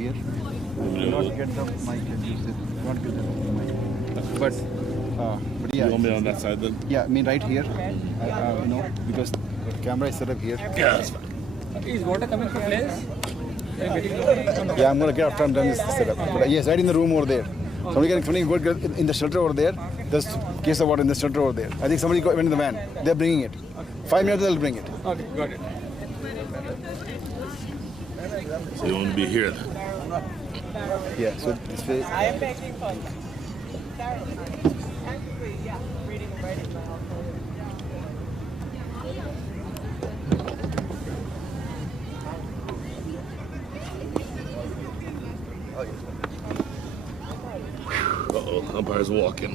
here. Do not get the mic and use it. Do not get the mic. But yeah. You want me on that side then? Yeah, I mean right here. Because the camera is set up here. Yeah, that's fine. Is water coming from place? Yeah, I'm gonna get after I'm done this setup. But yes, right in the room over there. Somebody can go in the shelter over there. There's a case of water in the shelter over there. I think somebody went in the van. They're bringing it. 5 minutes they'll bring it. Okay, got it. So you want to be here then? Yeah, so this way. I am making fun. Sorry. Actually, yeah, reading and writing my household. Uh-oh, umpire's walking.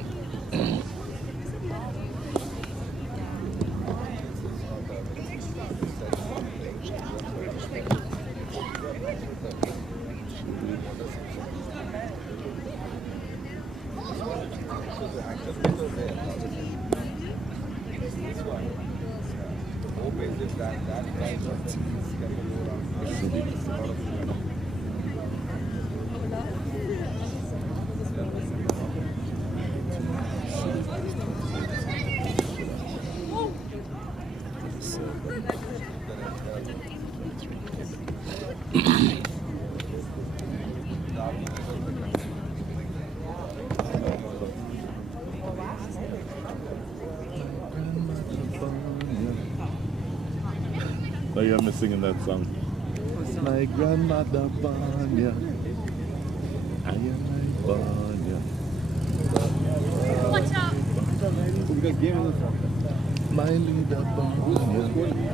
Oh, yeah, I'm singing that song. My grandmother Vanya. I am my Vanya. Watch out! My leader Vanya.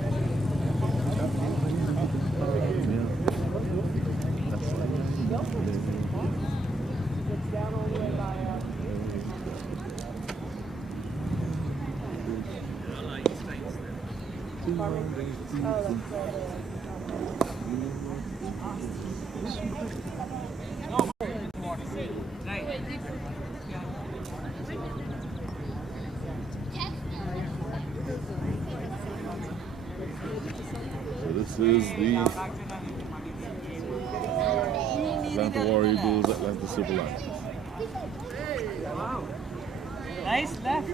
So this is the Atlanta War Eagles, Atlanta Super Lions. Wow. Nice left.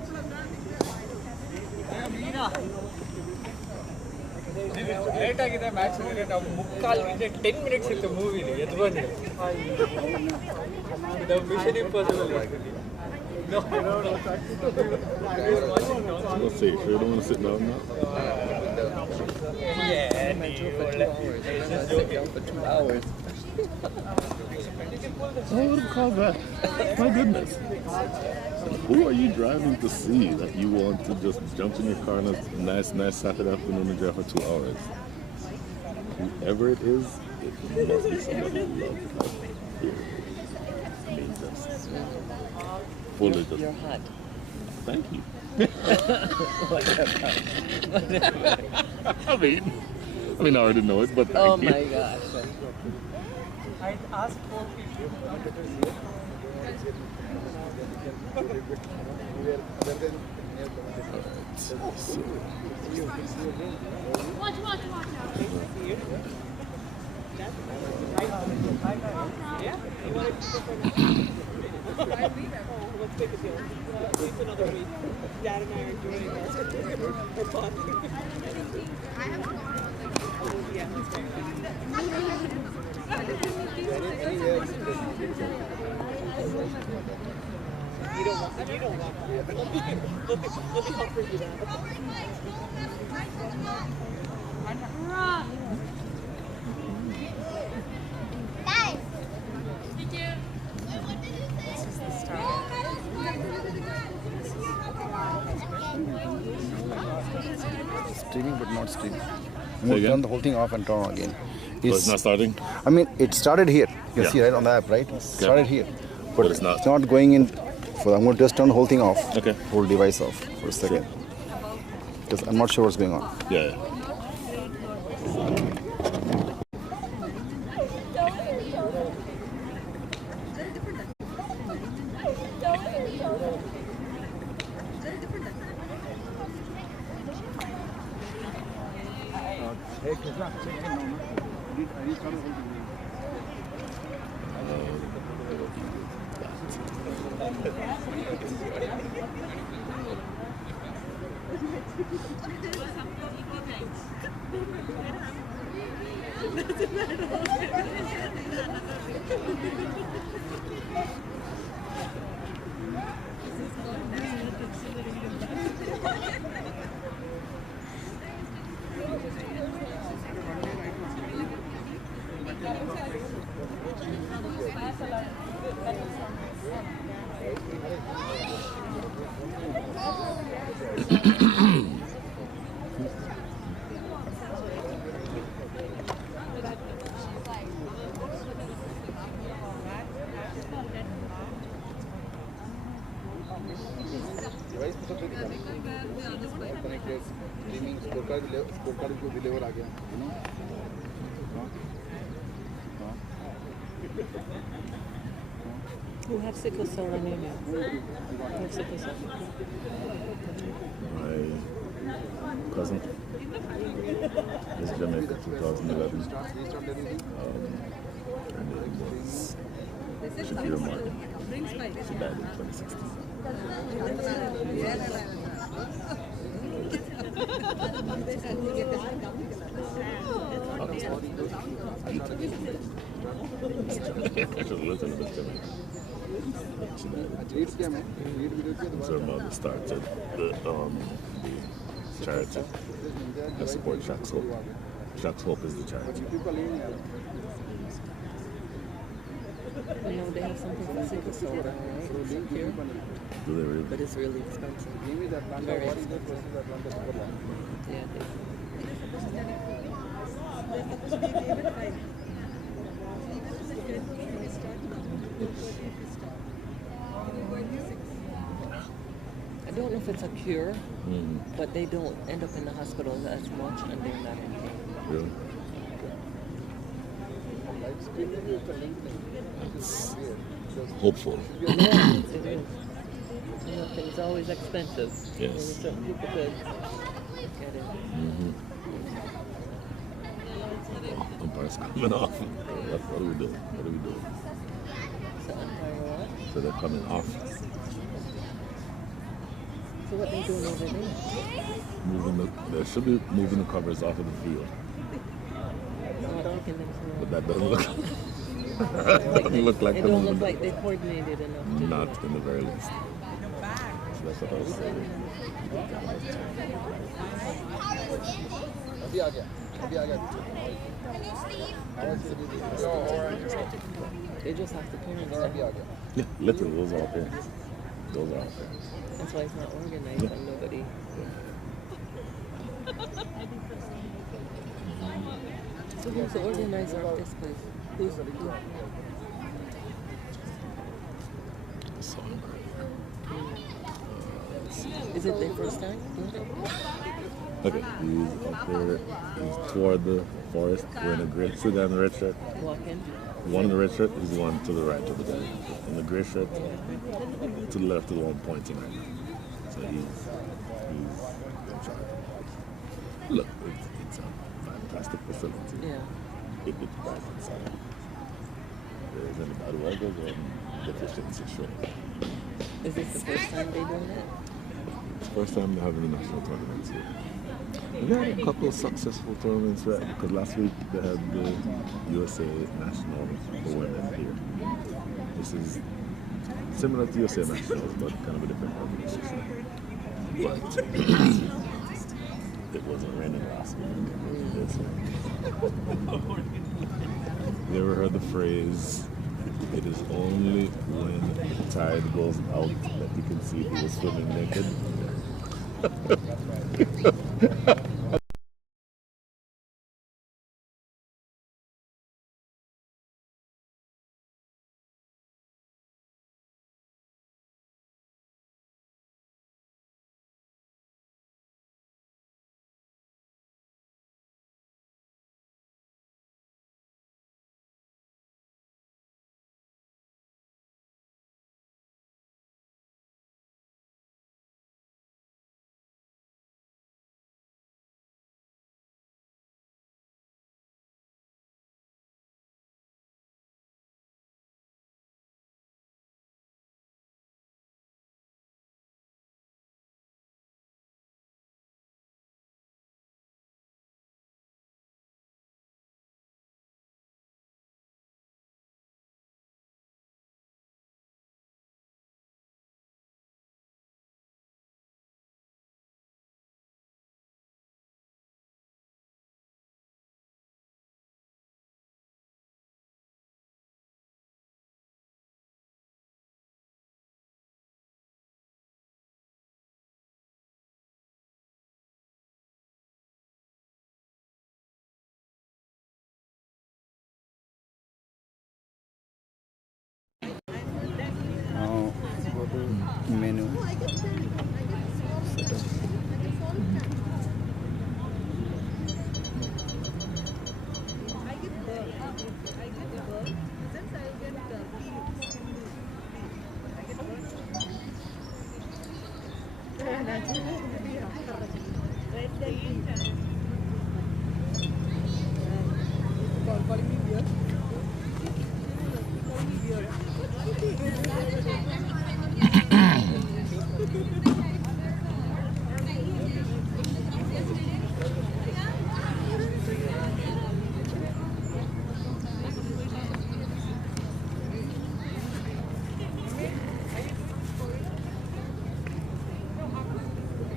Late ಆಗಿದೆ match ನಾವು ಮುಕ್ಕಾಲು 10 minutes ಇತ್ತು ಮೂವಿಲಿ ಎದ್ದು ಬಂದಿದೆ mission impossible Let's see, sure you don't want to sit down now? for 2 hours. I would have called that. My goodness. Who are you driving to see that you want to just jump in your car on a nice Saturday afternoon and drive for 2 hours? Whoever it is, it must be somebody you love. I mean, just fully just. You're hot. Thank you. I mean, I already know it, but thank you. Oh my gosh. I asked for people. Watch out! Yeah? You want to let's take a deal. It's another week. Dad and I are enjoying our fun. Yeah, that's fair. You don't want that. Let me comfort you now. Thank you. Streaming but not streaming. I'm going to turn the whole thing off and turn on again. So it's not starting? I mean, it started here. You Yeah. see right on the app, right? It started here. But But it's not. going in. I'm going to just turn the whole thing off. Okay. Whole device off for a second. Because I'm not sure what's going on. Yeah. Hey, Krishna, check in now. I restarted the whole thing. Deliver आ गया Who have sickle cell anemia? Who have sickle cell? My cousin is Jamaica 2011. Her name was Shakira Martin. She died in 2016. I should listen to this Jamaica. She died. So her mother started the charity that supports Shaq's Hope. Shaq's Hope is the charity. You know, they have something for sickle cell, right? It's a cure, Do they really? but it's really expensive. Very expensive. Yeah, I don't know if it's a cure, but they don't end up in the hospital as much and they're not in pain. Really? It's hopeful. It is. You know, things are always expensive. Yes. Only certain people could get it. Umpire's coming off. What are we doing? What are we doing? So umpire what? So they're coming off. So what they doing over there? They should be moving the covers off of the field. Not taking them through. But that doesn't look doesn't look like It they're don't moving look like they coordinated enough. To Not in the very least. So that's what I was saying. They just have to turn it. Yeah, literally, those are all parents. Those are all parents. That's why it's not organized and nobody. So who's the organizer of this place? Who's the So, Is it their first time? okay, he's up there. He's toward the forest. We're in a gray. See that in the red shirt? Walk in. One in the red shirt is the one to the right of the guy. In the gray shirt, to the left is the one pointing right now. So he's in charge. Look, it's a fantastic facility. Yeah. It requires inside. There isn't about weather and deficiency sure. Is this the first time they doing it? It's the first time they're having the national tournaments here. We've had a couple of successful tournaments, right? Because last week they had the USA Nationals for women here. This is similar to USA Nationals, but kind of a different organization. But it wasn't raining last week. You ever heard the phrase, it is only when the tide goes out that you can see who was swimming naked? menu.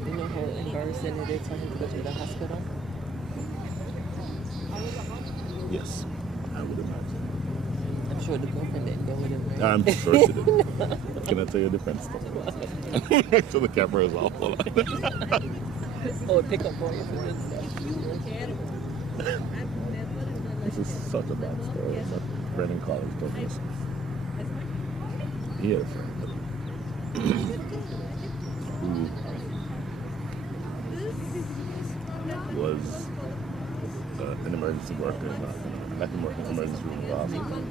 You know how embarrassing it is for him to go to the hospital? Yes, I would imagine. I'm sure the girlfriend didn't go with him, right? I'm sure she did. Can I tell you a different stuff? So the camera is off. Hold on. Oh, pick up for you for good stuff. This is such a bad story. It's a friend in college told me this. He had a friend who was an emergency worker, like an emergency room in the hospital.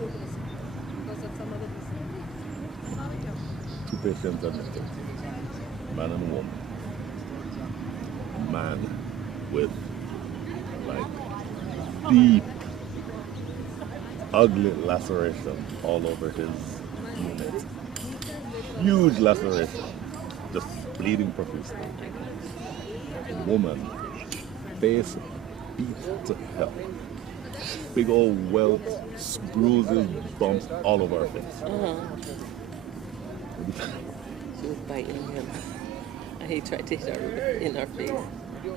2 patients admitted, a man and a woman. A man with like deep, ugly laceration all over his unit. Huge laceration, just bleeding profusely. A woman, face beat to hell. Big old welts, bruises, bumps all over her face. She was biting him. And he tried to hit her in her face. She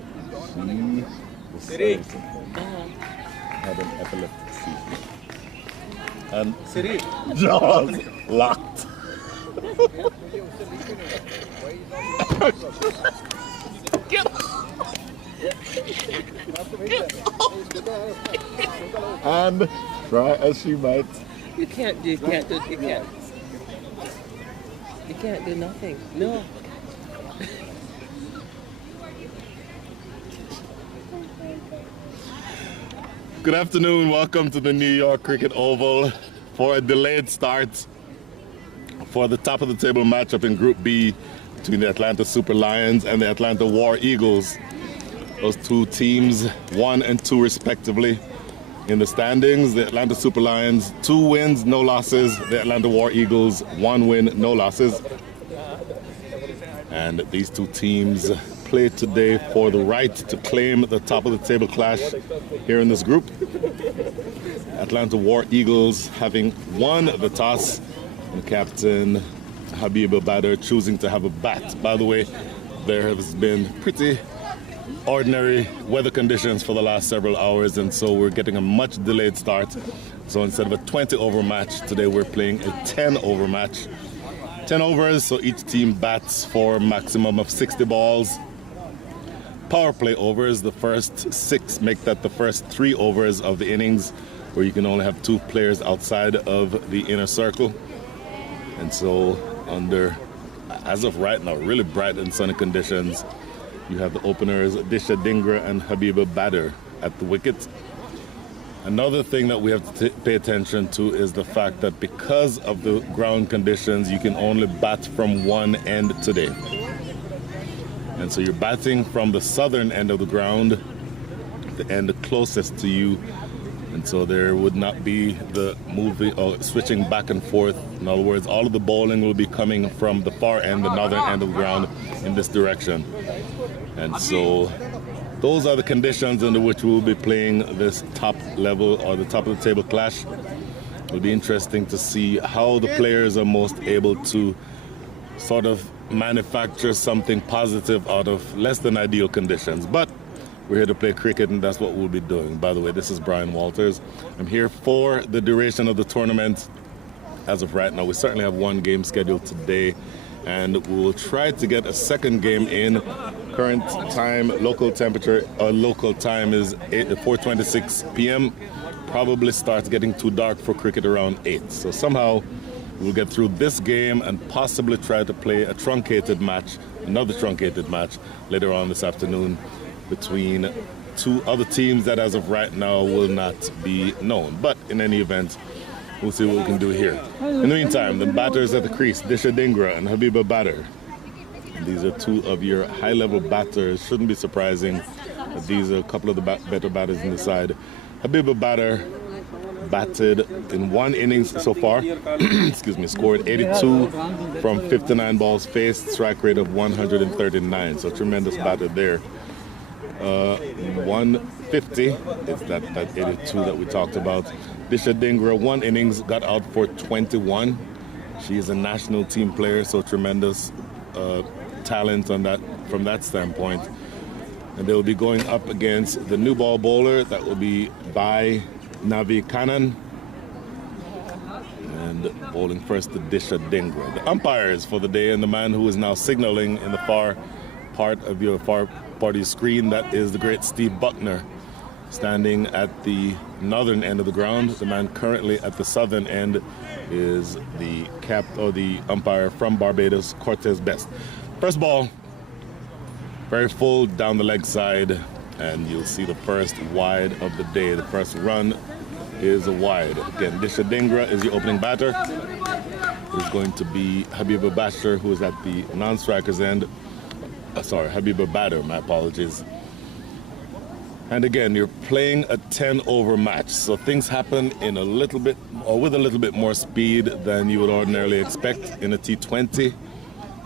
was servicing, had an epileptic seizure. And jaws locked. And try as she might, You can't do nothing. No. Good afternoon, welcome to the New York Cricket Oval for a delayed start for the top of the table matchup in Group B between the Atlanta Super Lions and the Atlanta War Eagles. Those two teams, 1 and 2 respectively. In the standings, the Atlanta Super Lions, 2 wins, no losses. The Atlanta War Eagles, 1 win, no losses. And these two teams play today for the right to claim the top of the table clash here in this group. Atlanta War Eagles having won the toss, and captain Habib Badr choosing to have a bat. By the way, there has been pretty ordinary weather conditions for the last several hours, and so we're getting a much delayed start. So instead of a 20 over match, today we're playing a 10 over match. 10 overs, so each team bats for a maximum of 60 balls. Power play overs, the first 6 make that the first 3 overs of the innings, where you can only have 2 players outside of the inner circle. And so under, as of right now, really bright and sunny conditions, you have the openers Disha Dingra and Habiba Badr at the wicket. Another thing that we have to pay attention to is the fact that because of the ground conditions, you can only bat from one end today. And so you're batting from the southern end of the ground, the end closest to you. And so there would not be the moving or switching back and forth. In other words, all of the bowling will be coming from the far end, the northern end of the ground in this direction. And so those are the conditions under which we'll be playing this top level or the top of the table clash. It'll be interesting to see how the players are most able to sort of manufacture something positive out of less than ideal conditions. But we're here to play cricket, and that's what we'll be doing. By the way, this is Brian Walters. I'm here for the duration of the tournament. As of right now, we certainly have 1 game scheduled today, and we'll try to get a second game in. Current time, local temperature, local time is 4:26 p.m. Probably starts getting too dark for cricket around 8. So somehow We'll get through this game and possibly try to play a truncated match, another truncated match later on this afternoon between two other teams that as of right now will not be known. But in any event, we'll see what we can do here. In the meantime, the batters at the crease, Disha Dingra and Habiba Batter. These are two of your high-level batters. Shouldn't be surprising that these are a couple of the better batters in the side. Habiba Batter batted in one innings so far. Excuse me, scored 82 from 59 balls faced, strike rate of 139. So tremendous batter there. 150 is that 82 that we talked about. Disha Dingra, one innings, got out for 21. She is a national team player, so tremendous talent on that from that standpoint. And they'll be going up against the new ball bowler. That will be Bai Navi Kanan. And bowling first to Disha Dingra. The umpires for the day, and the man who is now signaling in the far part of your screen, that is the great Steve Buckner, standing at the northern end of the ground. The man currently at the southern end is the umpire from Barbados, Cortez Best. First ball, very full down the leg side, and you'll see the first wide of the day. The first run is a wide. Again, Disha Dingra is the opening batter. It's going to be Habiba Batter, who is at the non-striker's end. Habiba Batter, my apologies. And again, you're playing a 10-over match, so things happen in a little bit, or with a little bit more speed than you would ordinarily expect in a T20.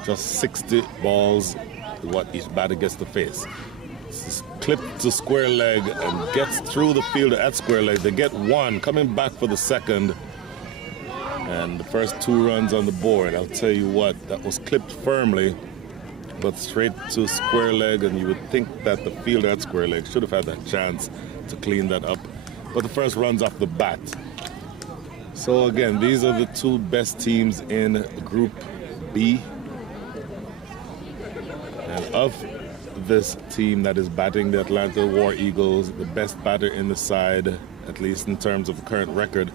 Just 60 balls, what each batter gets to face. This is clipped to square leg and gets through the fielder at square leg. They get one, coming back for the second. And the first 2 runs on the board. I'll tell you what, that was clipped firmly, but straight to square leg, and you would think that the fielder at square leg should have had that chance to clean that up. But the first run's off the bat. So again, these are the 2 best teams in Group B. And of this team that is batting, the Atlanta War Eagles, the best batter in the side, at least in terms of the current record,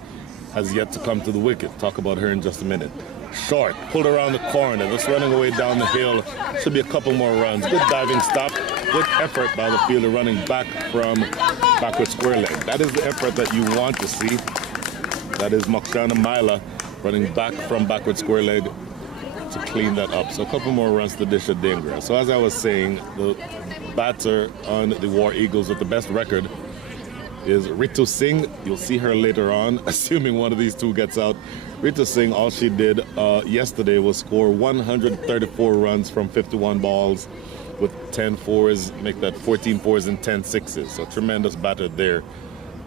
has yet to come to the wicket. Talk about her in just a minute. Short, pulled around the corner, just running away down the hill. Should be a couple more runs. Good diving stop, good effort by the fielder running back from backward square leg. That is the effort that you want to see. That is Mokshana Maila running back from backward square leg to clean that up. So a couple more runs to Disha Dingra. So as I was saying, the batter on the War Eagles with the best record is Ritu Singh. You'll see her later on, assuming one of these 2 gets out. Ritu Singh, all she did yesterday was score 134 runs from 51 balls with 10 fours, make that 14 fours and 10 sixes. So tremendous batter there.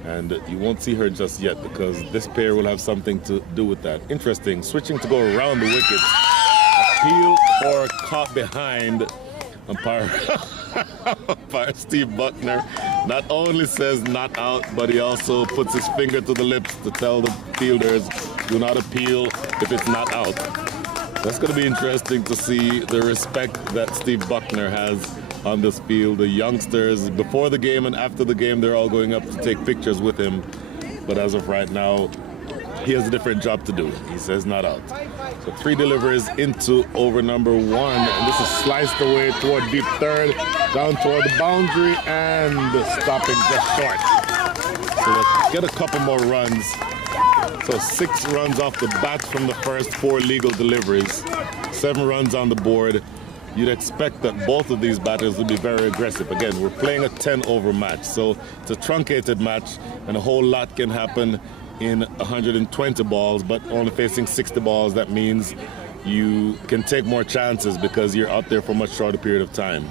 And you won't see her just yet because this pair will have something to do with that. Interesting, switching to go around the wicket. Appeal or caught behind. Umpire Steve Buckner not only says not out, but he also puts his finger to the lips to tell the fielders, do not appeal if it's not out. That's going to be interesting to see the respect that Steve Buckner has on this field. The youngsters, before the game and after the game, they're all going up to take pictures with him. But as of right now, he has a different job to do. He says not out. So 3 deliveries into over number 1. And this is sliced away toward deep third, down toward the boundary, and stopping just short. So let's get a couple more runs. So 6 runs off the bat from the first 4 legal deliveries. 7 runs on the board. You'd expect that both of these batters would be very aggressive. Again, we're playing a 10-over match. So it's a truncated match, and a whole lot can happen in 120 balls, but only facing 60 balls. That means you can take more chances because you're out there for a much shorter period of time.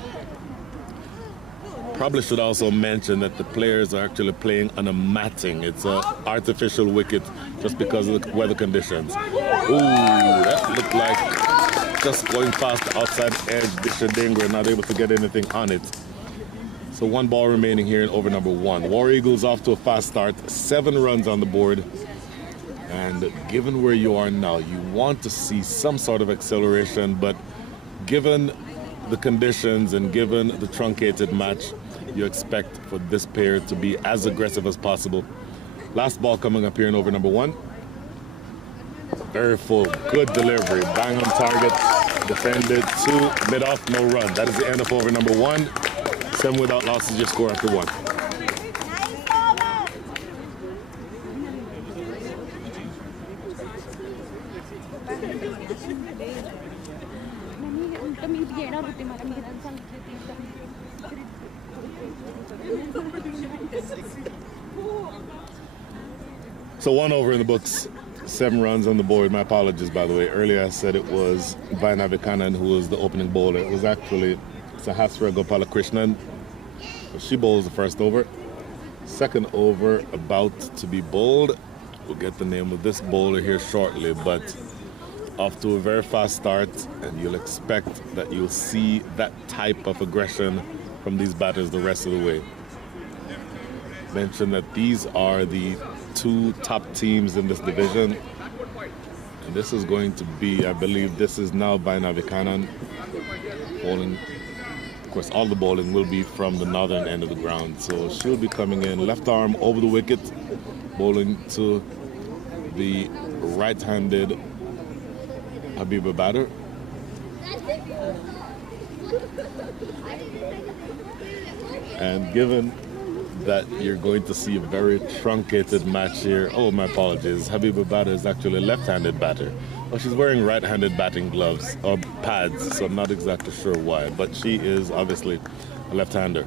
Probably should also mention that the players are actually playing on a matting. It's an artificial wicket just because of the weather conditions. Ooh, that looked like just going past the outside edge. Disha Dingra not able to get anything on it. So 1 ball remaining here in over number 1. War Eagles off to a fast start. 7 runs on the board. And given where you are now, you want to see some sort of acceleration, but given the conditions and given the truncated match, you expect for this pair to be as aggressive as possible. Last ball coming up here in over number 1. Very full. Good delivery. Bang on target. Defended 2. Mid-off, no run. That is the end of over number 1. 7 without losses, your score after 1. So 1 over in the books, 7 runs on the board. My apologies, by the way. Earlier I said it was Vainavikanan who was the opening bowler. It was actually Sahasra Gopalakrishnan. She bowls the first over. Second over about to be bowled. We'll get the name of this bowler here shortly, but off to a very fast start, and you'll expect that you'll see that type of aggression from these batters the rest of the way. Mention that these are the 2 top teams in this division, and this is going to be, I believe this is now Vainavikanan bowling. Of course, all the bowling will be from the northern end of the ground, so she'll be coming in left arm over the wicket, bowling to the right-handed Habiba batter. And given that you're going to see a very truncated match here. Oh, my apologies. Habiba batter is actually a left-handed batter. Well, she's wearing right-handed batting gloves or pads, so I'm not exactly sure why, but she is obviously a left-hander.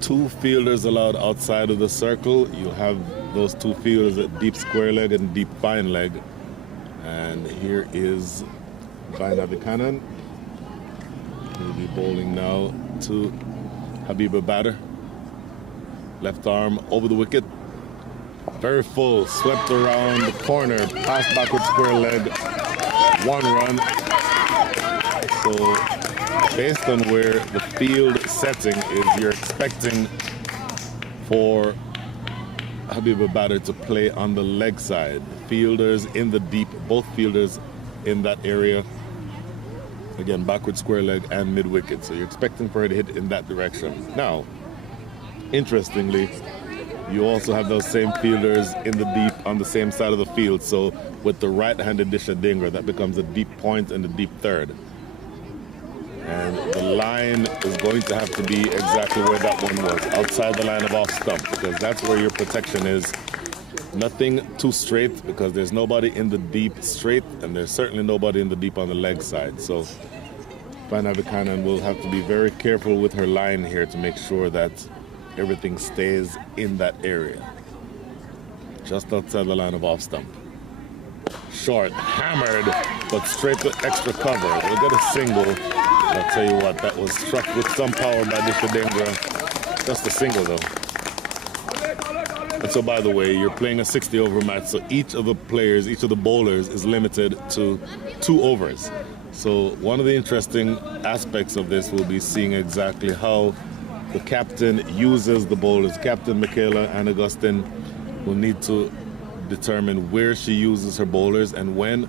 2 fielders allowed outside of the circle. You have those 2 fielders at deep square leg and deep fine leg. And here is Vainavikanan. He'll be bowling now to Habiba batter. Left arm over the wicket. Very full. Swept around the corner. Past backward square leg. 1 run. So based on where the field setting is, you're expecting for Habiba batter to play on the leg side. Fielders in the deep, both fielders in that area. Again, backward square leg and mid wicket. So you're expecting for her to hit in that direction. Now, interestingly, you also have those same fielders in the deep on the same side of the field. So with the right-handed Disha Dingra, that becomes a deep point and a deep third. And the line is going to have to be exactly where that one was, outside the line of off stump, because that's where your protection is. Nothing too straight, because there's nobody in the deep straight, and there's certainly nobody in the deep on the leg side. So Vainavikanan will have to be very careful with her line here to make sure that everything stays in that area, just outside the line of off stump. Short, hammered, but straight to extra cover. We'll get a single. I'll tell you what, that was struck with some power by Disha Dingra. Just a single though. And so, by the way, you're playing a 60-over match, so each of the players, each of the bowlers is limited to 2 overs. So one of the interesting aspects of this will be seeing exactly how the captain uses the bowlers. Captain Michaela and Augustine will need to determine where she uses her bowlers and when.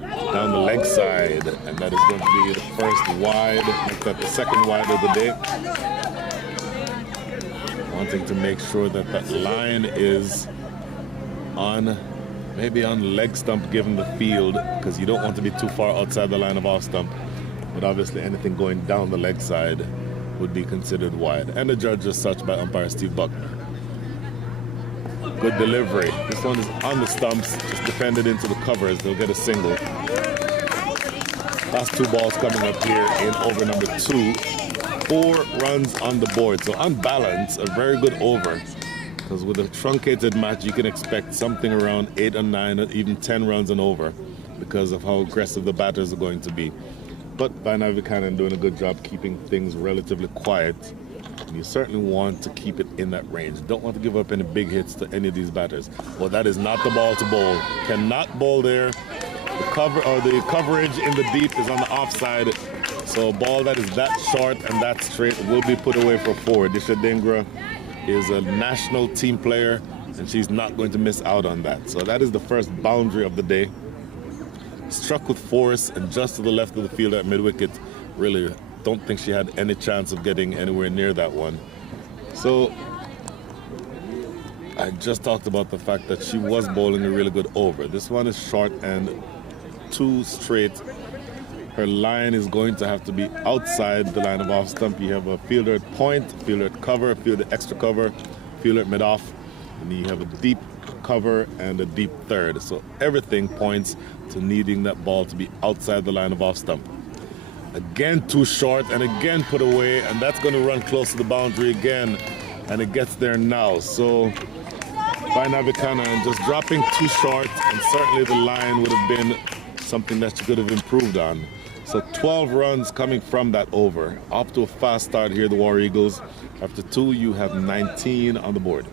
Down the leg side, and that is going to be the first wide, make that the second wide of the day. Wanting to make sure that that line is on, maybe on leg stump given the field, because you don't want to be too far outside the line of off stump. But obviously anything going down the leg side would be considered wide. And the judge as such by umpire Steve Buckner. Good delivery. This one is on the stumps, just defended into the covers. They'll get a single. Last 2 balls coming up here in over number 2. 4 runs on the board. So on balance, a very good over. Because with a truncated match, you can expect something around 8 or 9 or even 10 runs and over because of how aggressive the batters are going to be. But Vainavikanan doing a good job keeping things relatively quiet. You certainly want to keep it in that range. Don't want to give up any big hits to any of these batters. Well, that is not the ball to bowl. Cannot bowl there. The coverage in the deep is on the offside. So a ball that is that short and that straight will be put away for 4. Disha Dingra is a national team player, and she's not going to miss out on that. So that is the first boundary of the day. Struck with force and just to the left of the field at mid-wicket. Really don't think she had any chance of getting anywhere near that one. So I just talked about the fact that she was bowling a really good over. This one is short and too straight. Her line is going to have to be outside the line of off stump. You have a fielder at point, fielder at cover, fielder extra cover, fielder at mid-off, and then you have a deep cover and a deep third. So everything points to needing that ball to be outside the line of off stump. Again, too short, and again put away, and that's going to run close to the boundary again, and it gets there now. So Vainavikana just dropping too short, and certainly the line would have been something that she could have improved on. So 12 runs coming from that over. Off to a fast start here, the War Eagles. After 2, you have 19 on the board.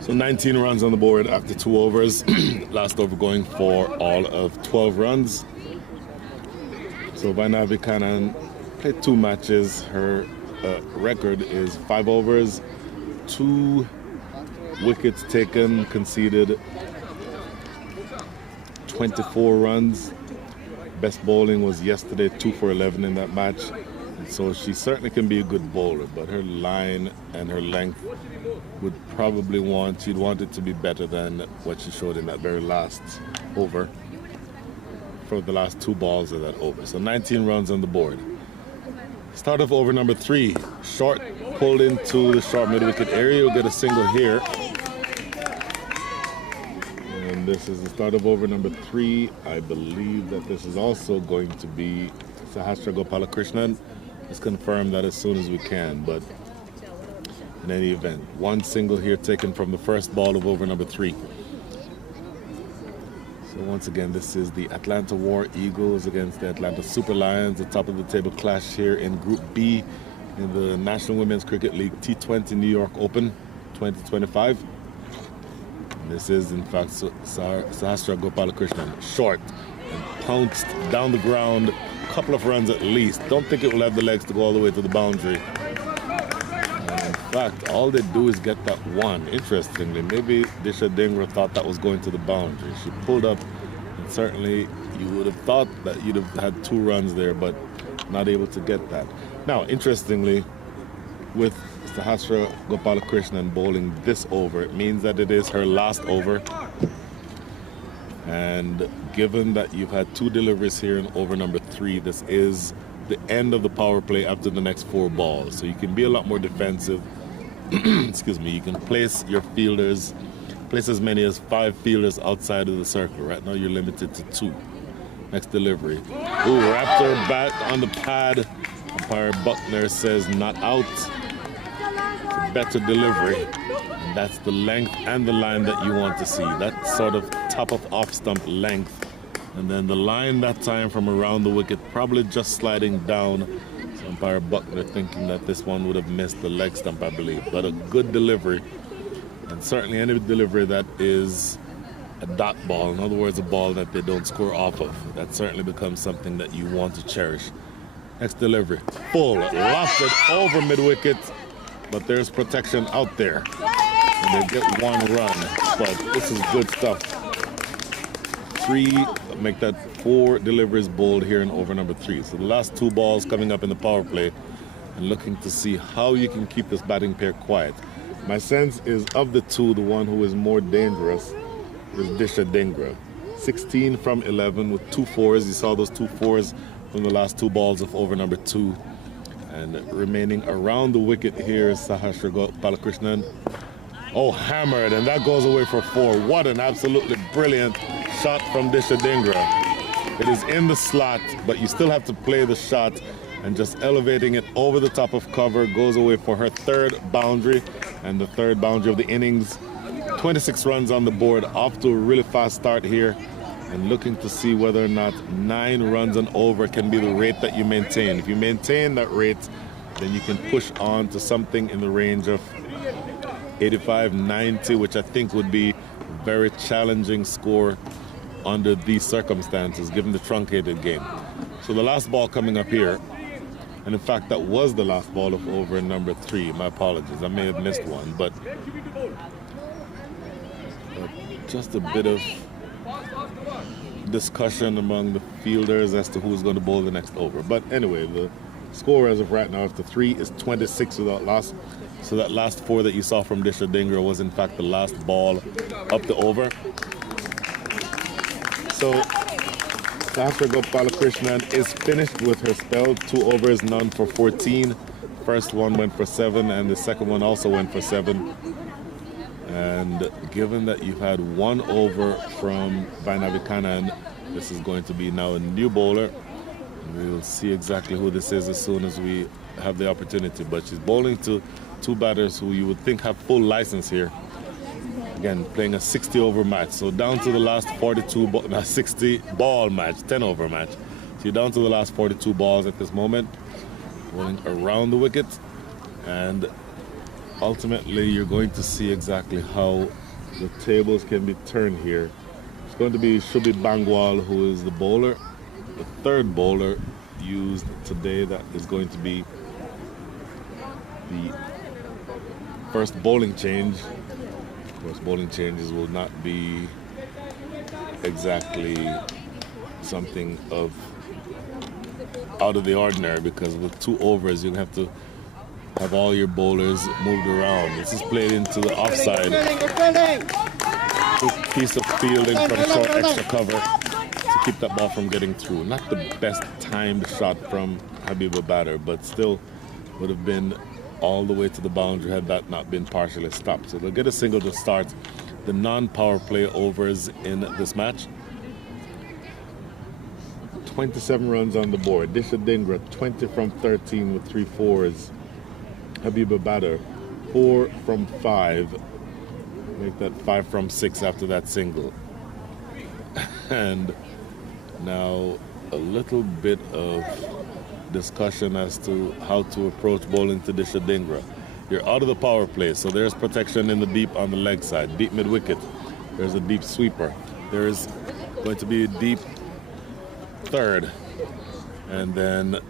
So 19 runs on the board after 2 overs. Last over going for all of 12 runs. So Vainavikana played 2 matches. Her record is 5 overs, 2 wickets taken, conceded 24 runs. Best bowling was yesterday, 2 for 11 in that match. And so she certainly can be a good bowler, but her line and her length would probably she'd want it to be better than what she showed in that very last over for the last 2 balls of that over. So 19 runs on the board. Start of over number 3. Short pulled into the short mid-wicket area. You'll get a single here. And this is the start of over number 3. I believe that this is also going to be Sahasra Gopalakrishnan. Let's confirm that as soon as we can, but in any event, 1 single here taken from the first ball of over number 3. So once again, this is the Atlanta War Eagles against the Atlanta Super Lions, the top of the table clash here in Group B in the National Women's Cricket League T20 New York Open 2025. And this is, in fact, Sahasra Gopalakrishnan, short and pounced down the ground, a couple of runs at least. Don't think it will have the legs to go all the way to the boundary. In fact, all they do is get that one. Interestingly, maybe Disha Dhingra thought that was going to the boundary. She pulled up, and certainly you would have thought that you'd have had 2 runs there, but not able to get that. Now, interestingly, with Sahasra Gopalakrishnan bowling this over, it means that it is her last over. And given that you've had 2 deliveries here in over number 3, this is the end of the power play after the next 4 balls. So you can be a lot more defensive. Excuse me. You can place your fielders, place as many as 5 fielders outside of the circle. Right now you're limited to 2. Next delivery. Ooh, Raptor bat on the pad. Umpire Buckner says not out. Better delivery. And that's the length and the line that you want to see. That sort of top of off stump length. And then the line that time from around the wicket, probably just sliding down. So umpire Buckner thinking that this one would have missed the leg stump, I believe. But a good delivery. And certainly any delivery that is a dot ball, in other words, a ball that they don't score off of, that certainly becomes something that you want to cherish. Next delivery. Full. Lofted over mid-wicket. But there's protection out there. And they get 1 run. But this is good stuff. 3, make that 4 deliveries bowled here in over number 3. So the last 2 balls coming up in the power play and looking to see how you can keep this batting pair quiet. My sense is of the 2, the one who is more dangerous is Disha Dhingra. 16 from 11 with 2 fours. You saw those 2 fours from the last 2 balls of over number 2. And remaining around the wicket here is Sahasra Gopalakrishnan. Oh, hammered, and that goes away for 4. What an absolutely brilliant shot from Disha Dhingra. It is in the slot, but you still have to play the shot, and just elevating it over the top of cover goes away for her 3rd boundary, and the 3rd boundary of the innings. 26 runs on the board, off to a really fast start here, and looking to see whether or not 9 runs and over can be the rate that you maintain. If you maintain that rate, then you can push on to something in the range of 85, 90, which I think would be a very challenging score under these circumstances, given the truncated game. So the last ball coming up here, And in fact, that was the last ball of over in number 3. My apologies. I may have missed one, but just a bit of discussion among the fielders as to who's going to bowl the next over. But anyway, the score as of right now after 3 is 26 without loss. So that last 4 that you saw from Disha Dhingra was in fact the last ball up the over. So Sahasra Gopalakrishnan is finished with her spell. 2 overs, none for 14. First one went for 7 and the second one also went for 7. And given that you've had 1 over from Vainavikanan, this is going to be now a new bowler. We'll see exactly who this is as soon as we have the opportunity. But she's bowling to 2 batters who you would think have full license here. Again, playing a 60-over match. So down to the last 60 ball match, 10-over match. So you're down to the last 42 balls at this moment. Bowling around the wicket. And ultimately, you're going to see exactly how the tables can be turned here. It's going to be Shubhi Bangwal, who is the bowler. The third bowler used today, that is going to be the first bowling change. Of course, bowling changes will not be exactly something of out of the ordinary, because with 2 overs, you have to have all your bowlers moved around. This is played into the offside. Good piece of fielding from short extra cover to keep that ball from getting through. Not the best timed shot from Habiba batter, but still would have been all the way to the boundary had that not been partially stopped. So they'll get a single to start the non-power play overs in this match. 27 runs on the board. Disha Dhingra, 20 from 13 with 3 fours. Habiba batter, 4 from 5. Make that 5 from 6 after that single. And now a little bit of discussion as to how to approach bowling to Disha Dhingra. You're out of the power play, so there's protection in the deep on the leg side. Deep mid-wicket, there's a deep sweeper. There's going to be a deep third. And then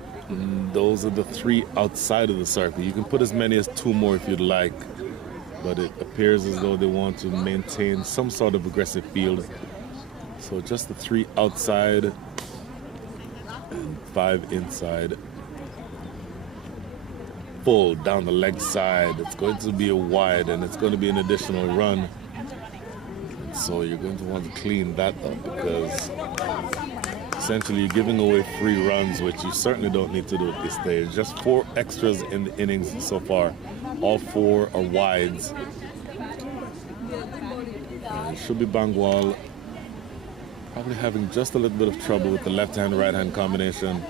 those are the 3 outside of the circle. You can put as many as 2 more if you'd like, but it appears as though they want to maintain some sort of aggressive field. So just the 3 outside and 5 inside. Full down the leg side. It's going to be a wide, and it's going to be an additional run. And so you're going to want to clean that up, because essentially you're giving away free runs, which you certainly don't need to do at this stage. Just 4 extras in the innings so far. All 4 are wides. And Shubhi Bangwal probably having just a little bit of trouble with the left-hand, right-hand combination.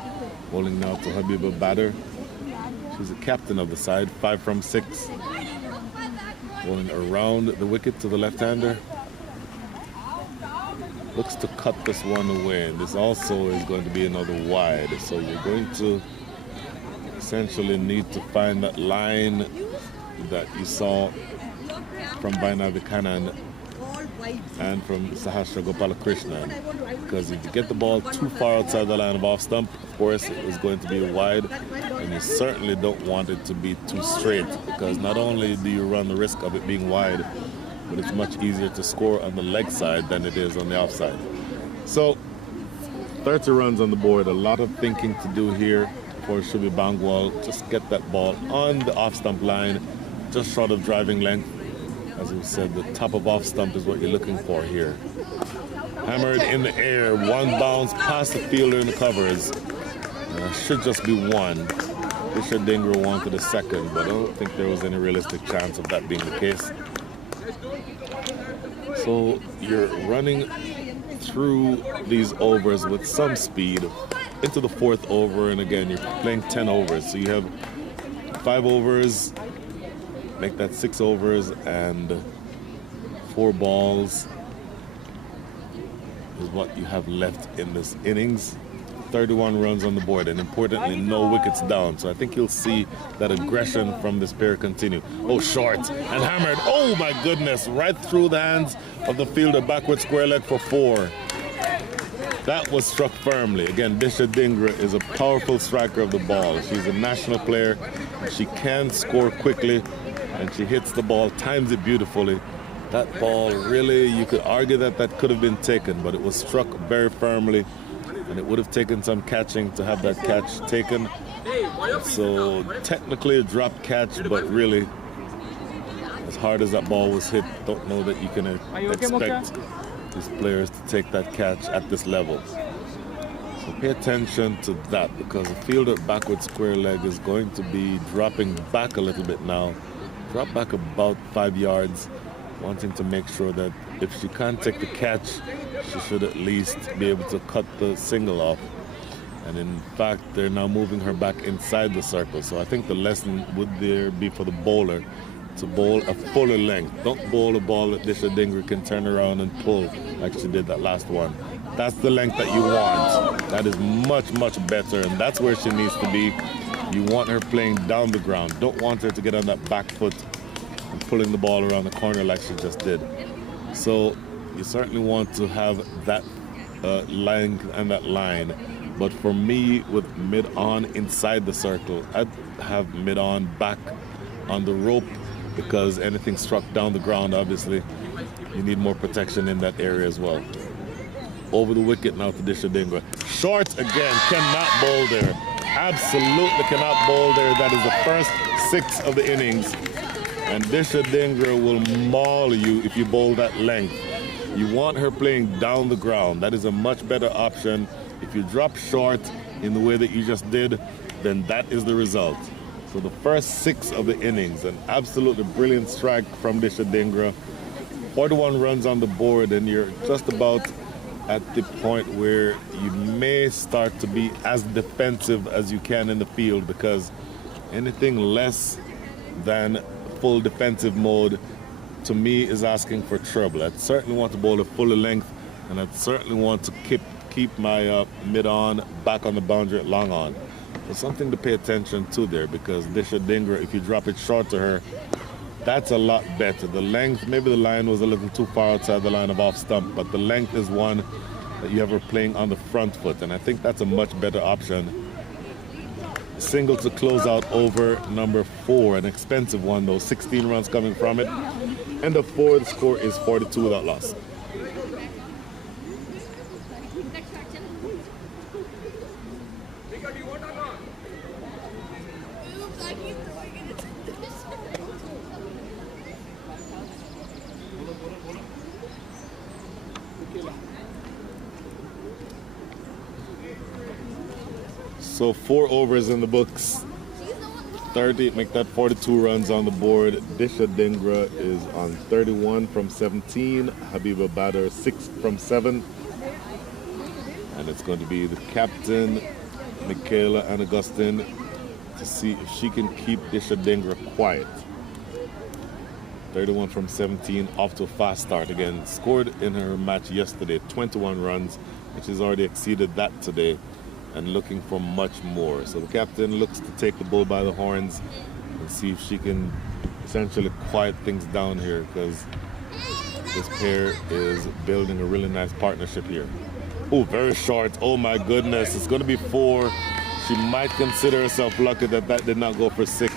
Bowling now to Habiba batter. She's the captain of the side, 5 from 6. Bowling around the wicket to the left-hander. Looks to cut this one away, and this also is going to be another wide. So you're going to essentially need to find that line that you saw from Vainavikanan and from Sahasra Gopalakrishnan, because if you get the ball too far outside the line of off stump, of course it is going to be a wide, and you certainly don't want it to be too straight, because not only do you run the risk of it being wide, but it's much easier to score on the leg side than it is on the offside. So 30 runs on the board, a lot of thinking to do here for Shubhi Bangwal. Just get that ball on the off stump line, just short of driving length. As we said, the top of off stump is what you're looking for here. Hammered in the air, 1 bounce past the fielder in the covers. Should just be 1. Disha Dhingra wanted a second, but I don't think there was any realistic chance of that being the case. So you're running through these overs with some speed into the 4th over, and again, you're playing 10 overs. So you have 5 overs, make that 6 overs, and 4 balls is what you have left in this innings. 31 runs on the board, and importantly, no wickets down. So I think you'll see that aggression from this pair continue. Oh, short and hammered. Oh my goodness, right through the hands of the fielder, backward square leg for 4. That was struck firmly. Again, Disha Dingra is a powerful striker of the ball. She's a national player. She can score quickly, and she hits the ball, times it beautifully. That ball really, you could argue that that could have been taken, but it was struck very firmly, and it would have taken some catching to have that catch taken. So technically a drop catch, but really, as hard as that ball was hit, don't know that you can expect these players to take that catch at this level. So pay attention to that, because the fielder backward square leg is going to be dropping back a little bit now. Drop back about 5 yards, wanting to make sure that if she can't take the catch, she should at least be able to cut the single off. And in fact, they're now moving her back inside the circle. So I think the lesson would there be for the bowler to bowl a fuller length. Don't bowl a ball that Disha Dingra can turn around and pull like she did that last one. That's the length that you want. That is much, much better, and that's where she needs to be. You want her playing down the ground. Don't want her to get on that back foot and pulling the ball around the corner like she just did. So you certainly want to have that length and that line. But for me, with mid-on inside the circle, I'd have mid-on back on the rope, because anything struck down the ground, obviously, you need more protection in that area as well. Over the wicket now to Disha Dingra. Short again, cannot bowl there. Absolutely cannot bowl there. That is the first 6 of the innings. And Disha Dingra will maul you if you bowl that length. You want her playing down the ground. That is a much better option. If you drop short in the way that you just did, then that is the result. So the first 6 of the innings, an absolutely brilliant strike from Disha Dingra. 41 runs on the board, and you're just about at the point where you may start to be as defensive as you can in the field, because anything less than full defensive mode, to me, is asking for trouble. I'd certainly want to bowl a fuller length, and I'd certainly want to keep my mid-on back on the boundary at long on. There's something to pay attention to there, because Disha Dingra, if you drop it short to her, that's a lot better. The length, maybe the line was a little too far outside the line of off stump, but the length is one that you have her playing on the front foot, and I think that's a much better option. Single to close out over number 4, an expensive one though, 16 runs coming from it. End of 4, the score is 42 without loss. So 4 overs in the books, 30, make that 42 runs on the board. Disha Dingra is on 31 from 17. Habiba Badr 6 from 7. And it's going to be the captain, Michaela and Augustine, to see if she can keep Disha Dingra quiet. 31 from 17, off to a fast start again. Scored in her match yesterday, 21 runs, which has already exceeded that today, and looking for much more. So the captain looks to take the bull by the horns and see if she can essentially quiet things down here, because this pair is building a really nice partnership here. Oh, very short. Oh my goodness, it's going to be 4. She might consider herself lucky that that did not go for 6.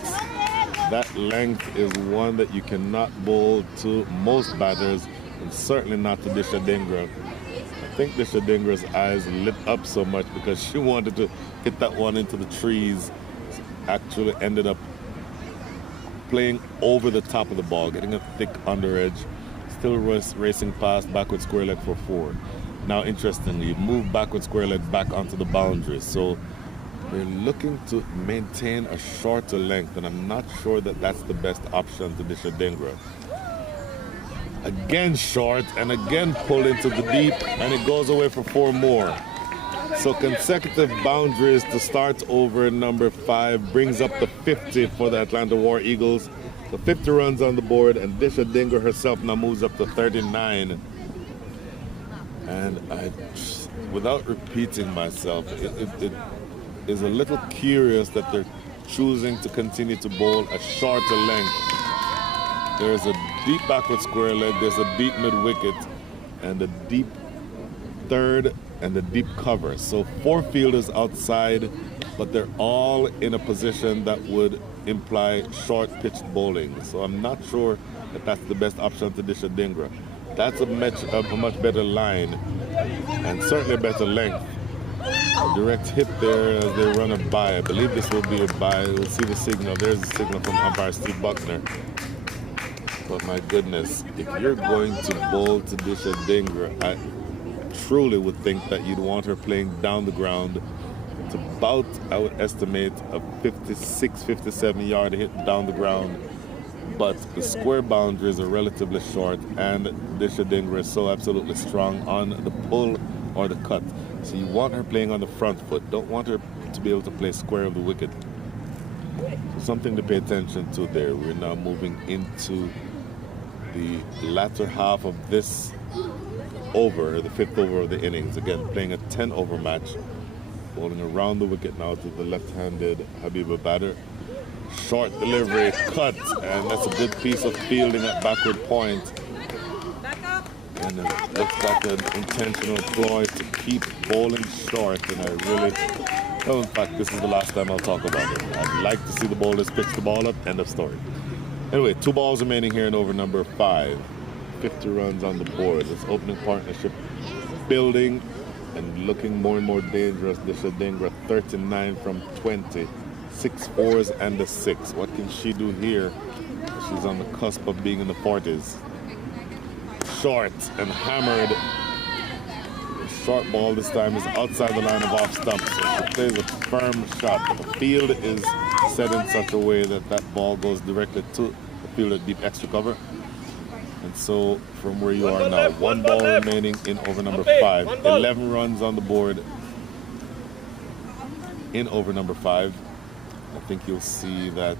That length is one that you cannot bowl to most batters, and certainly not to Disha Dingra. I think Disha Dingra's eyes lit up so much because she wanted to hit that one into the trees. Actually ended up playing over the top of the ball, getting a thick under edge. Still racing past backward square leg for 4. Now, interestingly, move backward square leg back onto the boundary. So they're looking to maintain a shorter length, and I'm not sure that that's the best option to Disha Dingra. Again short, and again pull into the deep, and it goes away for 4 more. So consecutive boundaries to start over number 5 brings up the 50 for the Atlanta War Eagles. So 50 runs on the board, and Disha Dingra herself now moves up to 39. And without repeating myself, it is a little curious that they're choosing to continue to bowl a shorter length. There's a deep backward square leg, there's a deep mid wicket, and a deep third and the deep cover. So 4 fielders outside, but they're all in a position that would imply short pitched bowling. So I'm not sure that that's the best option to Disha Dingra. That's a much better line and certainly a better length. A direct hit there as they run it by. I believe this will be a by. We'll see the signal. There's the signal from umpire Steve Buckner. But my goodness, if you're going to bowl to Disha Dingra, I truly would think that you'd want her playing down the ground. It's about, I would estimate, a 56, 57 yard hit down the ground. But the square boundaries are relatively short, and Disha Dingra is so absolutely strong on the pull or the cut. So you want her playing on the front foot. Don't want her to be able to play square of the wicket. So something to pay attention to there. We're now moving into the latter half of this over, the 5th over of the innings. Again, playing a 10 over match. Bowling around the wicket now to the left-handed Habiba batter. Short delivery, cut, and that's a good piece of fielding at backward point. And it looks like an intentional ploy to keep bowling short, and I really, well, in fact, this is the last time I'll talk about it. I'd like to see the bowlers pitch the ball up, end of story. Anyway, 2 balls remaining here in over number 5. 50 runs on the board. This opening partnership building and looking more and more dangerous. Disha Dingra 39 from 20. 6 fours and a 6. What can she do here? She's on the cusp of being in the 40s. Short and hammered. The short ball this time is outside the line of off stump. So she plays a firm shot. The field is set in such a way that that ball goes directly to the field at deep extra cover. And so from where you are now, 1 ball remaining in over number 5. 11 runs on the board in over number 5. I think you'll see that,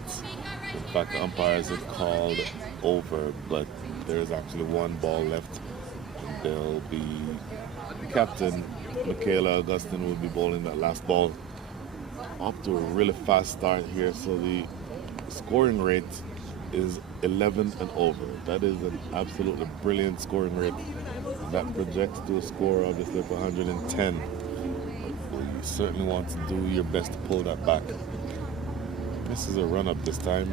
in fact, the umpires have called over, but there's actually 1 ball left. And there'll be captain Michaela Augustin will be bowling that last ball. Off to a really fast start here, so the scoring rate is 11 and over. That is an absolutely brilliant scoring rate. That projects to a score, obviously, of 110. But you certainly want to do your best to pull that back. This is a run-up this time.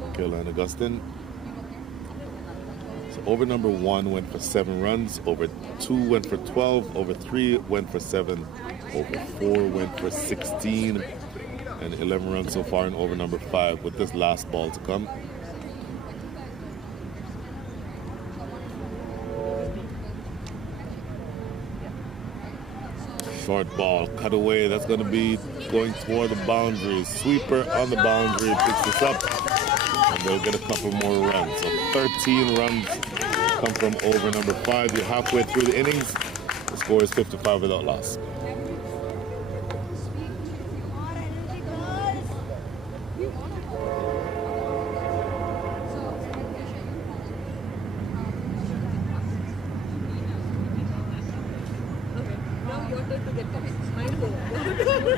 Michaela and Augustin. So over number 1 went for 7 runs. Over 2 went for 12. Over 3 went for 7. Over 4 went for 16. And 11 runs so far in over number 5 with this last ball to come. Short ball, cut away. That's going to be going toward the boundary. Sweeper on the boundary, picks this up, and they'll get a couple more runs. So 13 runs come from over number 5. You're halfway through the innings. The score is 55 without loss.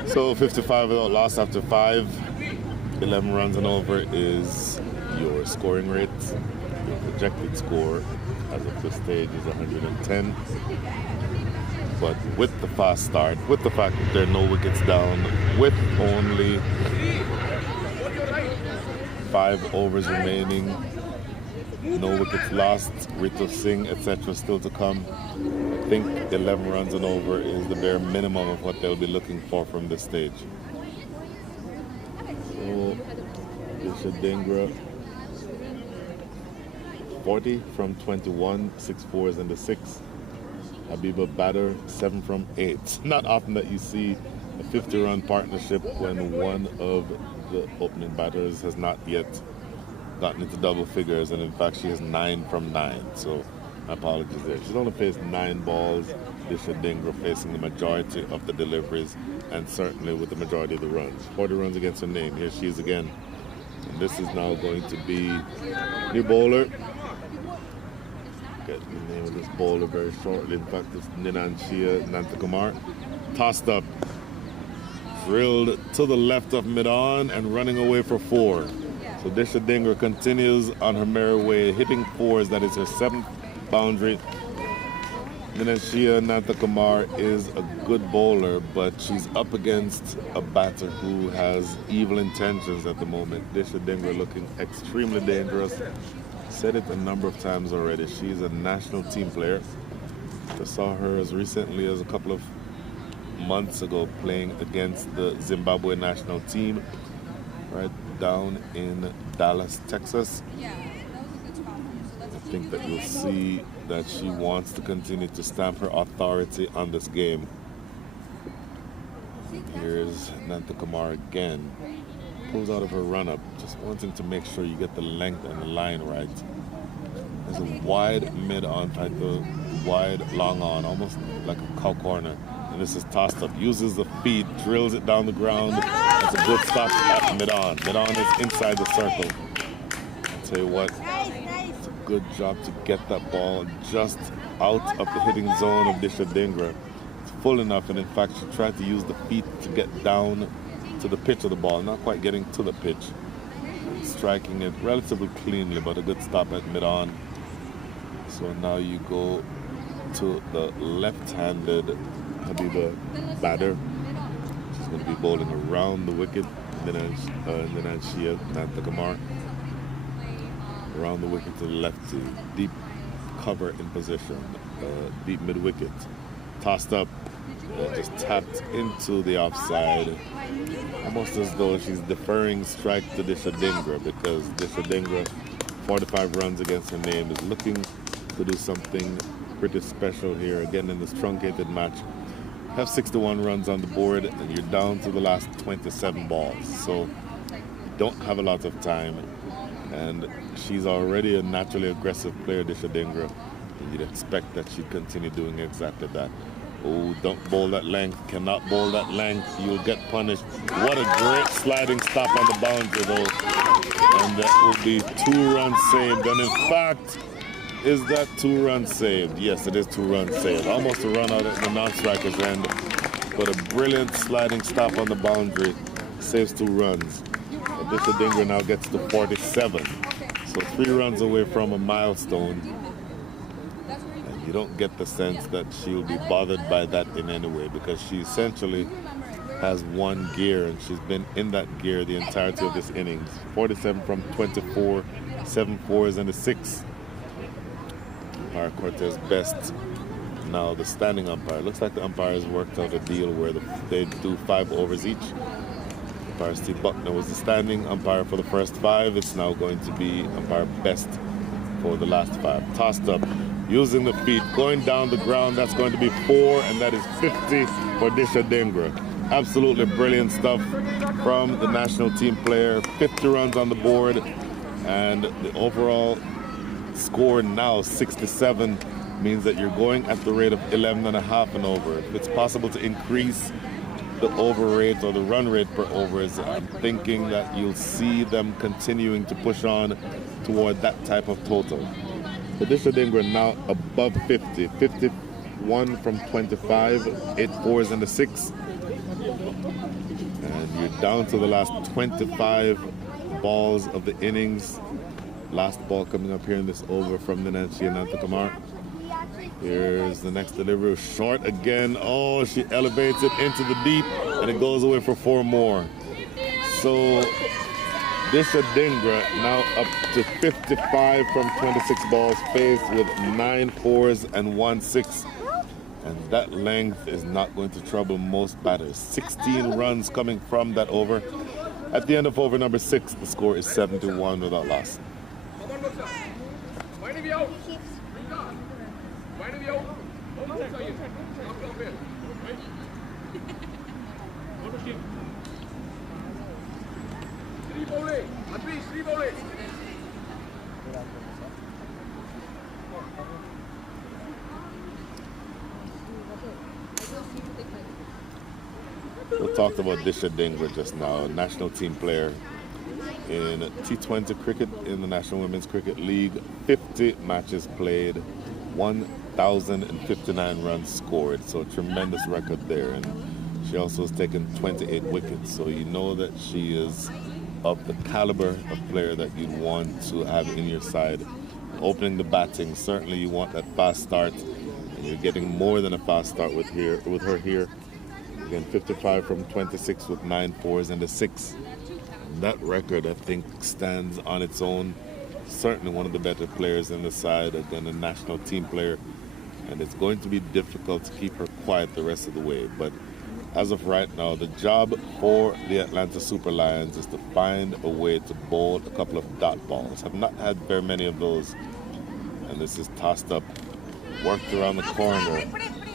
So 55 without loss after 5. 11 runs and over is your scoring rate. Your projected score as of this stage is 110. But with the fast start, with the fact that there are no wickets down, with only 5 overs remaining, no wickets lost, Ritu Singh, etc. still to come, I think 11 runs and over is the bare minimum of what they'll be looking for from this stage. So, Disha Dingra, 40 from 21, 6 fours and a 6. Habiba batter, 7 from 8. Not often that you see a 50-run partnership when one of the opening batters has not yet gotten into double figures, and in fact she has 9 from 9. So my apologies there. She's only faced 9 balls. Disha Dingra facing the majority of the deliveries and certainly with the majority of the runs. 40 runs against her name. Here she is again. And this is now going to be new bowler. Get the name of this bowler very shortly. In fact, it's Ninanchia Nantakumar. Tossed up. Drilled to the left of mid-on and running away for 4. So Disha Dingra continues on her merry way, hitting 4s. That is her 7th boundary. Nanashia Nantakamar is a good bowler, but she's up against a batter who has evil intentions at the moment. Disha Dengra looking extremely dangerous. Said it a number of times already. She's a national team player. I saw her as recently as a couple of months ago playing against the Zimbabwe national team right down in Dallas, Texas. I think that you'll see that she wants to continue to stamp her authority on this game. Here's Nantakamar again. Pulls out of her run-up, just wanting to make sure you get the length and the line right. There's a wide mid-on type of wide long on, almost like a cow corner. And this is tossed up. Uses the feet, drills it down the ground. That's a good stop at mid-on. Mid-on is inside the circle. I'll tell you what, it's a good job to get that ball just out of the hitting zone of Disha Dengra. It's full enough, and in fact, she tried to use the feet to get down to the pitch of the ball, not quite getting to the pitch. Striking it relatively cleanly, but a good stop at mid-on. So now you go to the left-handed Habiba batter. She's going to be bowling around the wicket. Nanashia Nantakamar. Around the wicket to the left, to deep cover in position. Deep mid-wicket. Tossed up. Just tapped into the offside. Almost as though she's deferring strike to Disha Dengra, because Disha Dengra, 45 runs against her name, is looking to do something pretty special here again in this truncated match. Have 61 runs on the board, and you're down to the last 27 balls, so you don't have a lot of time. And she's already a naturally aggressive player, Disha Dengra, and you'd expect that she'd continue doing exactly that. Oh, don't bowl that length. Cannot bowl that length. You'll get punished. What a great sliding stop on the boundary, though. And that will be 2 runs saved. And in fact, is that 2 runs saved? Yes, it is 2 runs saved. Almost a run out at the non-striker's end. But a brilliant sliding stop on the boundary saves 2 runs. Disha Dengra now gets to 47. So 3 runs away from a milestone. You don't get the sense that she'll be bothered by that in any way, because she essentially has 1 gear, and she's been in that gear the entirety of this innings. 47 from 24, 7 fours and a 6. Umpire Cortez Best, now the standing umpire. Looks like the umpires worked out a deal where they do 5 overs each. Umpire Steve Buckner was the standing umpire for the first 5. It's now going to be umpire Best for the last 5. Tossed up. Using the feet, going down the ground, that's going to be 4, and that is 50 for Disha Dengra. Absolutely brilliant stuff from the national team player. 50 runs on the board, and the overall score now, 67, means that you're going at the rate of 11.5 and over. If it's possible to increase the over rate or the run rate per overs, I'm thinking that you'll see them continuing to push on toward that type of total. But Disha Dengra now above 50. 51 from 25, 8 fours and a 6. And you're down to the last 25 balls of the innings. Last ball coming up here in this over from Nanashia Nantakamar. Here's the next delivery. Short again. Oh, she elevates it into the deep, and it goes away for 4 more. So Disha Dengra now up to 55 from 26 balls faced with 9 fours and 1 6. And that length is not going to trouble most batters. 16 runs coming from that over. At the end of over number 6, the score is 7-1 without loss. We talked about Disha Dengra just now, a national team player in T20 cricket in the National Women's Cricket League. 50 matches played, 1,059 runs scored, so a tremendous record there. And she also has taken 28 wickets, so you know that she is of the caliber of player that you'd want to have in your side. Opening the batting, certainly you want that fast start. And you're getting more than a fast start with her here. Again, 55 from 26 with 9 fours and a 6. That record, I think, stands on its own. Certainly one of the better players in the side, again, a national team player. And it's going to be difficult to keep her quiet the rest of the way. But as of right now, the job for the Atlanta Super Lions is to find a way to bowl a couple of dot balls. I've not had very many of those. And this is tossed up, worked around the corner,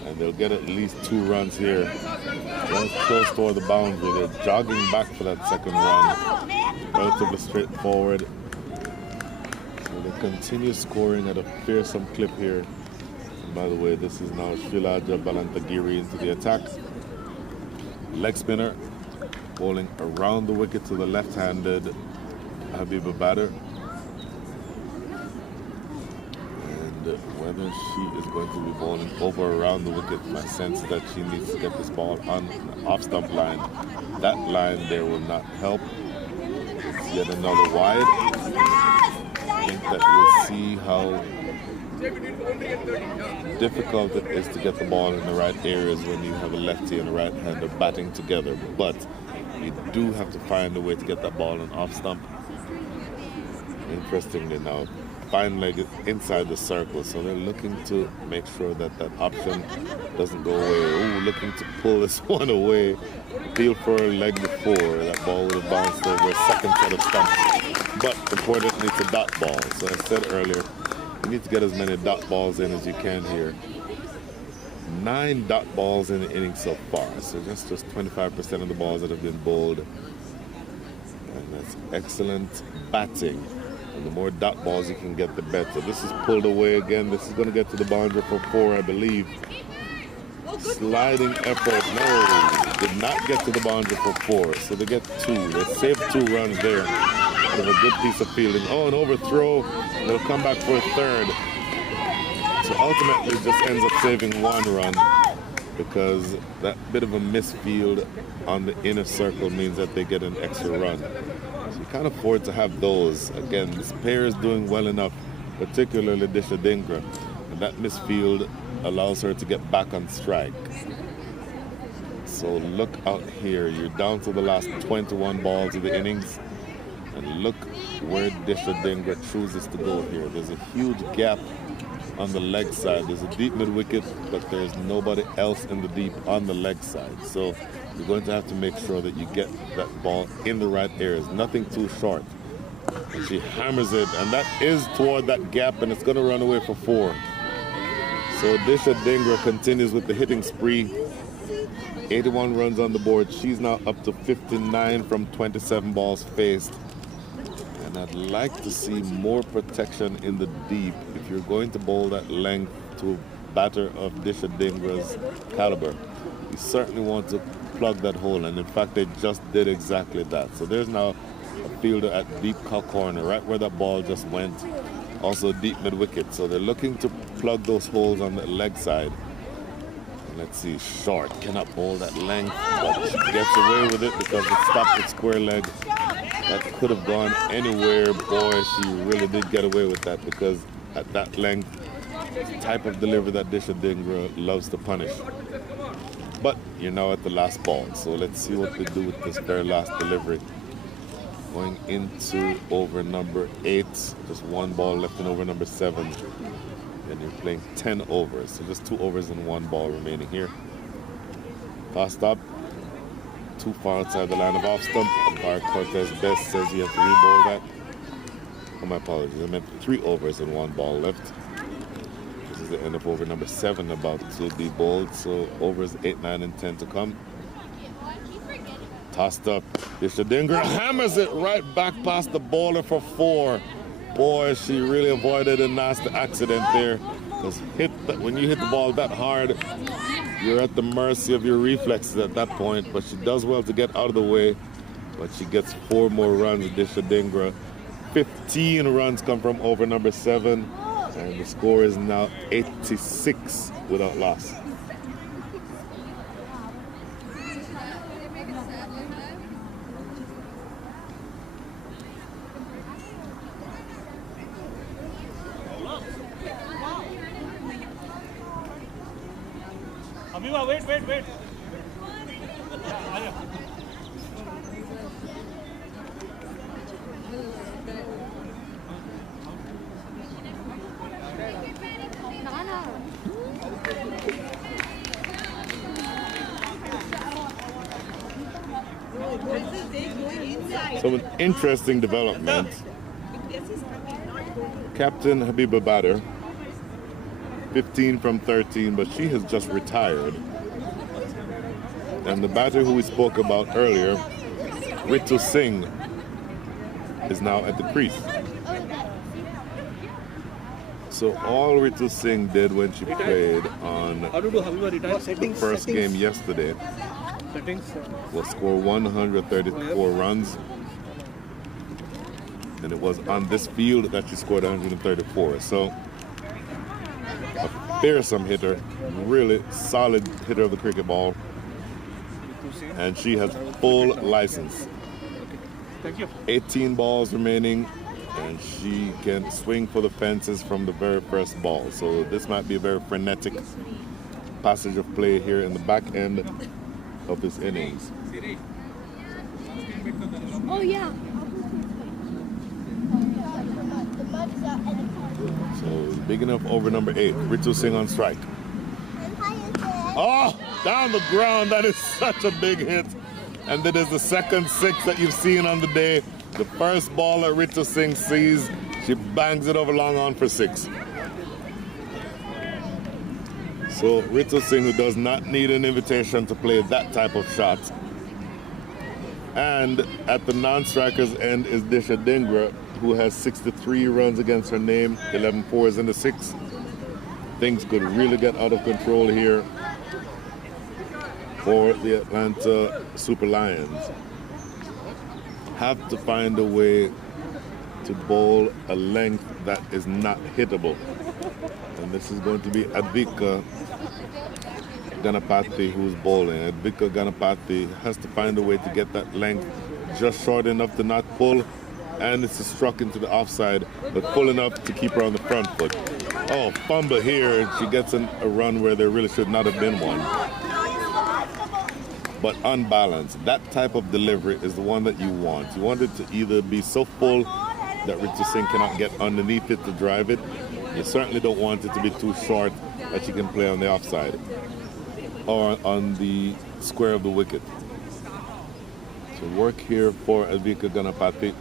and they'll get at least 2 runs here. They're close toward the boundary. They're jogging back for that second run. Relatively straightforward. So they continue scoring at a fearsome clip here. And by the way, this is now Shilaja Balantagiri into the attack. Leg spinner, bowling around the wicket to the left-handed Habiba batter. And whether she is going to be bowling over or around the wicket, my sense is that she needs to get this ball on the off-stump line. That line there will not help. It's yet another wide. I think that you'll see how difficult it is to get the ball in the right areas when you have a lefty and a right-hander batting together. But you do have to find a way to get that ball on off-stump. Interestingly now, fine leg is inside the circle, so they're looking to make sure that that option doesn't go away. Ooh, looking to pull this one away. Feel for a leg before. That ball would have bounced over a second set of stumps. But importantly, it's a dot ball. So I said earlier, you need to get as many dot balls in as you can here. 9 dot balls in the inning so far. So just 25% of the balls that have been bowled. And that's excellent batting. And the more dot balls you can get, the better. This is pulled away again. This is going to get to the boundary for 4, I believe. Sliding effort. No, did not get to the boundary for 4. So they get 2. They saved 2 runs there. With a good piece of fielding. Oh, an overthrow. They'll come back for a 3rd. So ultimately, it just ends up saving 1 run because that bit of a misfield on the inner circle means that they get an extra run. So you can't afford to have those. Again, this pair is doing well enough, particularly Disha Dingra. And that misfield allows her to get back on strike. So look out here. You're down to the last 21 balls of the innings. And look where Disha Dingra chooses to go here. There's a huge gap on the leg side. There's a deep mid-wicket, but there's nobody else in the deep on the leg side. So you're going to have to make sure that you get that ball in the right areas. Nothing too short. And she hammers it, and that is toward that gap, and it's going to run away for 4. So Disha Dingra continues with the hitting spree. 81 runs on the board. She's now up to 59 from 27 balls faced. And I'd like to see more protection in the deep if you're going to bowl that length to a batter of Disha Dingra's caliber. You certainly want to plug that hole, and in fact, they just did exactly that. So there's now a fielder at deep corner, right where that ball just went. Also deep mid-wicket. So they're looking to plug those holes on the leg side. And let's see, short cannot bowl that length, but she gets away with it because it stopped at square leg. That could have gone anywhere. Boy, she really did get away with that because at that length, the type of delivery that Disha Dingra loves to punish. But you're now at the last ball, so let's see what they do with this very last delivery. Going into over number 8, just 1 ball left in over number 7. And you're playing 10 overs, so just 2 overs and 1 ball remaining here. Tossed up. Too far outside the line of off stump. Umpire Cortez Best says you have to re-bowl that. Oh, my apologies. I meant 3 overs and 1 ball left. This is the end of over number 7 about to be bowled. So overs 8, 9, and 10 to come. Tossed up. Disha Dingra hammers it right back past the bowler for 4. Boy, she really avoided a nasty accident there. Because when you hit the ball that hard, you're at the mercy of your reflexes at that point. But she does well to get out of the way. But she gets 4 more runs, Disha Dingra. 15 runs come from over number 7. And the score is now 86 without loss. Abiba, wait. So an interesting development. Captain Habiba Badr, 15 from 13, but she has just retired. And the batter who we spoke about earlier, Ritu Singh, is now at the crease. So all Ritu Singh did when she played on the first game yesterday was score 134 runs. And it was on this field that she scored 134. So a fearsome hitter, really solid hitter of the cricket ball. And she has full license. 18 balls remaining, and she can swing for the fences from the very first ball. So this might be a very frenetic passage of play here in the back end of this innings. Oh, yeah. So big enough over number 8. Ritu Singh on strike. Oh, down the ground. That is such a big hit. And that is the second 6 that you've seen on the day. The first ball that Ritu Singh sees, she bangs it over long on for 6. So Ritu Singh, who does not need an invitation to play that type of shot. And at the non-strikers end is Disha Dhingra, who has 63 runs against her name, 11 fours in the 6. Things could really get out of control here for the Atlanta Super Lions. Have to find a way to bowl a length that is not hittable. And this is going to be Advika Ganapathy who's bowling. Advika Ganapathy has to find a way to get that length just short enough to not pull, and it's struck into the offside, but full enough to keep her on the front foot. Oh, fumble here, and she gets a run where there really should not have been one. But unbalanced. That type of delivery is the one that you want. You want it to either be so full that Ritu Singh cannot get underneath it to drive it. You certainly don't want it to be too short that she can play on the offside or on the square of the wicket. So work here for Advika Ganapathy.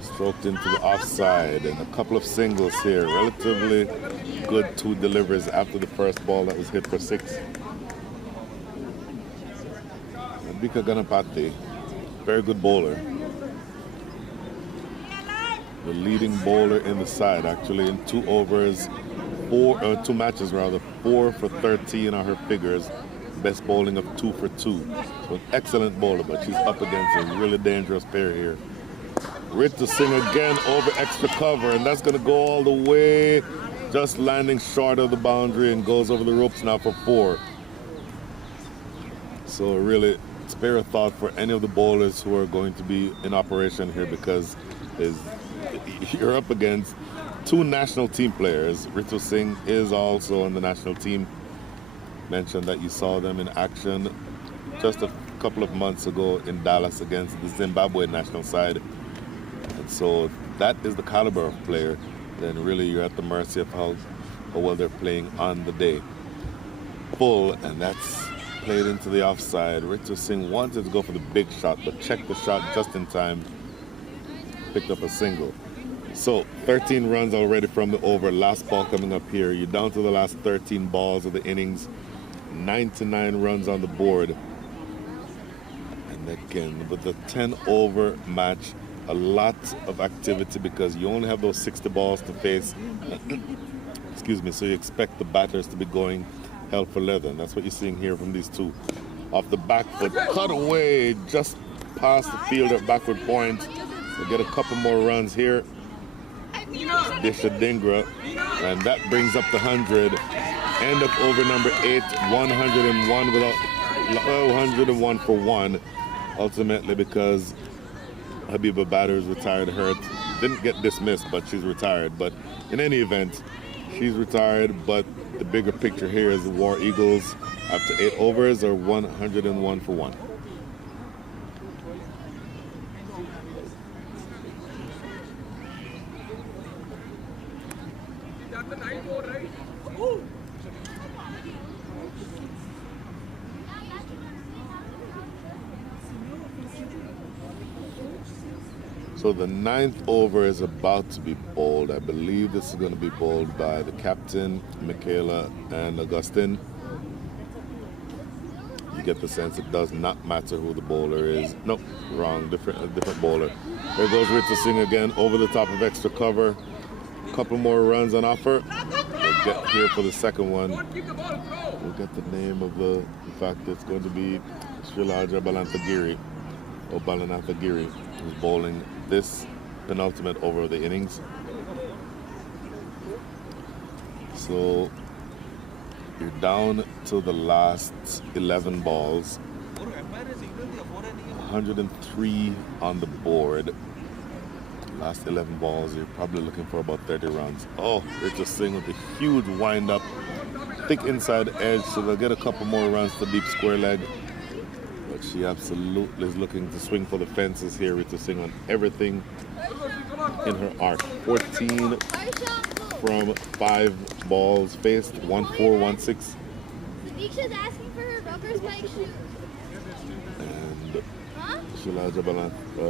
Stroked into the offside, and a couple of singles here. Relatively good 2 deliveries after the first ball that was hit for 6. Advika Ganapathy, very good bowler. The leading bowler in the side, actually in 2 overs, 2 matches rather, 4 for 13 are her figures. Best bowling of 2 for 2. So an excellent bowler, but she's up against a really dangerous pair here. Ritu Singh again over extra cover, and that's going to go all the way, just landing short of the boundary, and goes over the ropes now for 4. So really spare a thought for any of the bowlers who are going to be in operation here, because you're up against 2 national team players. Ritu Singh is also on the national team. Mentioned that you saw them in action just a couple of months ago in Dallas against the Zimbabwe national side. And so if that is the caliber of player, then really you're at the mercy of how well they're playing on the day. Full, and that's played into the offside. Ritu Singh wanted to go for the big shot, but checked the shot just in time. Picked up a single. So 13 runs already from the over. Last ball coming up here. You're down to the last 13 balls of the innings. 99 runs on the board. And again, with the 10 over match, a lot of activity because you only have those 60 balls to face. Excuse me, so you expect the batters to be going hell for leather. And that's what you're seeing here from these 2. Off the back foot, cut away, just past the field at backward point. We'll get a couple more runs here. Disha Dhingra, and that brings up the 100. End up over number 8, 101 without 101 for 1. Ultimately, because Habiba Badr is retired, hurt, didn't get dismissed, but she's retired. But in any event, She's retired, but the bigger picture here is the War Eagles after 8 overs are 101 for 1. So the 9th over is about to be bowled. I believe this is going to be bowled by the captain, Michaela and Augustine. You get the sense it does not matter who the bowler is. Nope, wrong, different bowler. There goes Ritu Singh again, over the top of extra cover. A couple more runs on offer. We'll get here for the second one. We'll get the name of the, in fact, it's going to be Shrilaja Balantagiri, or Balanathagiri, who's bowling this penultimate over of the innings. So you're down to the last 11 balls. 103 on the board. Last 11 balls, you're probably looking for about 30 runs. Oh, Ritu Singh with a huge wind-up. Thick inside edge, so they'll get a couple more runs to deep square leg. But she absolutely is looking to swing for the fences here. Ritu Singh on everything in her arc. 14 from 5 balls faced. 1-4, 1-6. Diksha's asking for her rubber spike shoes. And Shailaja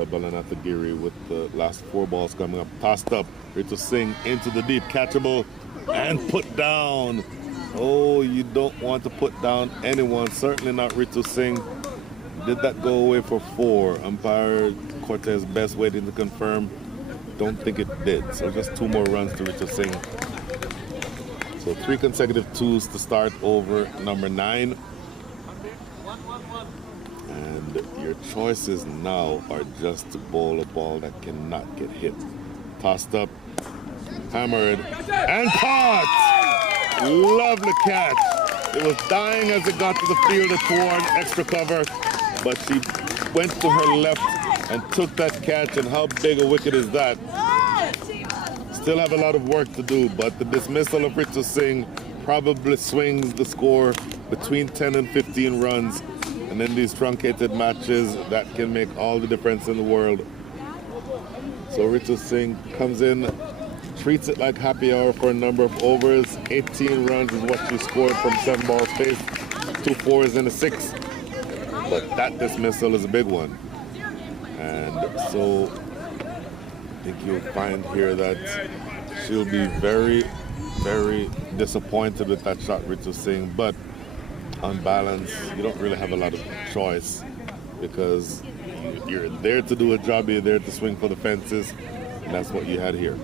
Balanathagiri with the last 4 balls coming up. Tossed up. Ritu Singh into the deep. Catchable and put down. Oh, you don't want to put down anyone. Certainly not Ritu Singh. Did that go away for 4? Umpire Cortez Best waiting to confirm. Don't think it did. So just 2 more runs to Ritu Singh. So 3 consecutive 2s to start over number 9. And your choices now are just to bowl a ball that cannot get hit. Tossed up, hammered, and caught! Lovely catch. It was dying as it got to the field toward extra cover, but she went to her left and took that catch, and how big a wicket is that? Still have a lot of work to do, but the dismissal of Ritu Singh probably swings the score between 10 and 15 runs, and in these truncated matches, that can make all the difference in the world. So Ritu Singh comes in, treats it like happy hour for a number of overs. 18 runs is what she scored from 7 balls faced, 2 4s and a 6. But that dismissal is a big one. And so I think you'll find here that she'll be very, very disappointed with that shot, Ritu Singh. But on balance, you don't really have a lot of choice because you're there to do a job, you're there to swing for the fences, and that's what you had here.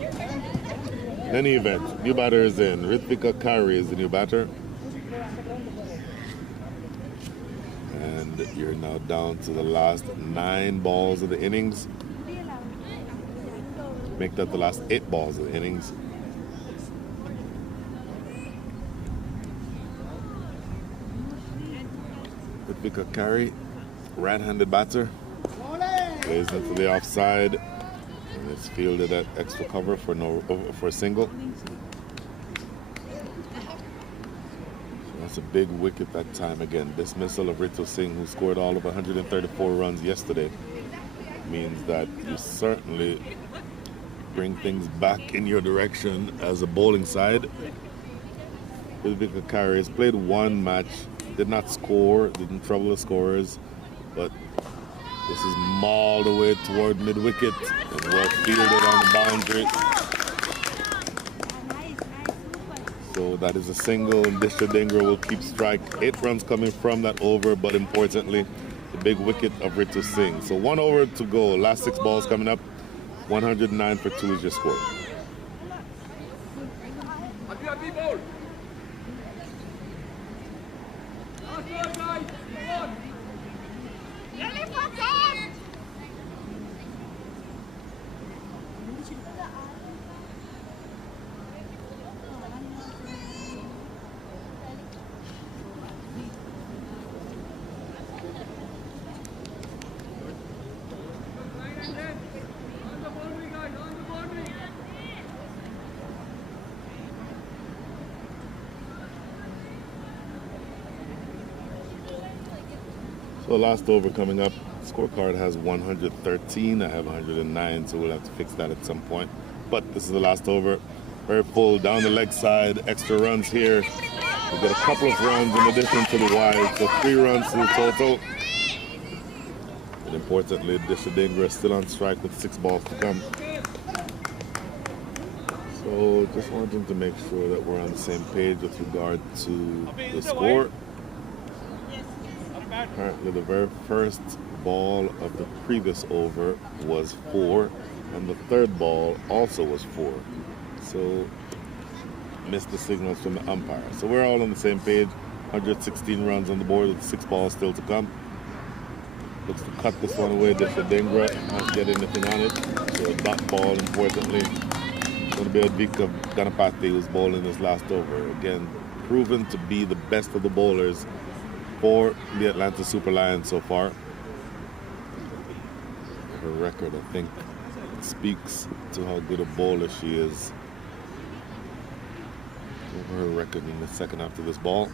In any event, new batter is in. Ritvika Kari is the new batter. And you're now down to the last 9 balls of the innings. Make that the last 8 balls of the innings. Ritvika Kari, right-handed batter. Plays into the offside. And it's fielded at extra cover for a single. So that's a big wicket that time again. Dismissal of Ritu Singh, who scored all of 134 runs yesterday, means that you certainly bring things back in your direction as a bowling side. Ritvika Kari has played 1 match, did not score, didn't trouble the scorers, but this is mauled away toward mid-wicket and well fielded on the boundary. So that is a single, and Disha Dhingra will keep strike. 8 runs coming from that over, but importantly, the big wicket of Ritu Singh. So 1 over to go. Last 6 balls coming up. 109 for 2 is your score. So last over coming up. Scorecard has 113. I have 109, so we'll have to fix that at some point. But this is the last over. Very full down the leg side. Extra runs here. We get a couple of runs in addition to the wide, so 3 runs to the total. And importantly, Dishadingra still on strike with 6 balls to come. So just wanting to make sure that we're on the same page with regard to the score. Apparently the very first ball of the previous over was 4, and the third ball also was 4. So missed the signals from the umpire. So we're all on the same page. 116 runs on the board with 6 balls still to come. Looks to cut this one away. Dishadingra not get anything on it. So a dot ball, importantly. It's going to be Advika Ganapati who's bowling this last over. Again, proven to be the best of the bowlers for the Atlanta Super Lions so far. Her record, I think, speaks to how good a bowler she is. Over her record in the second after this ball.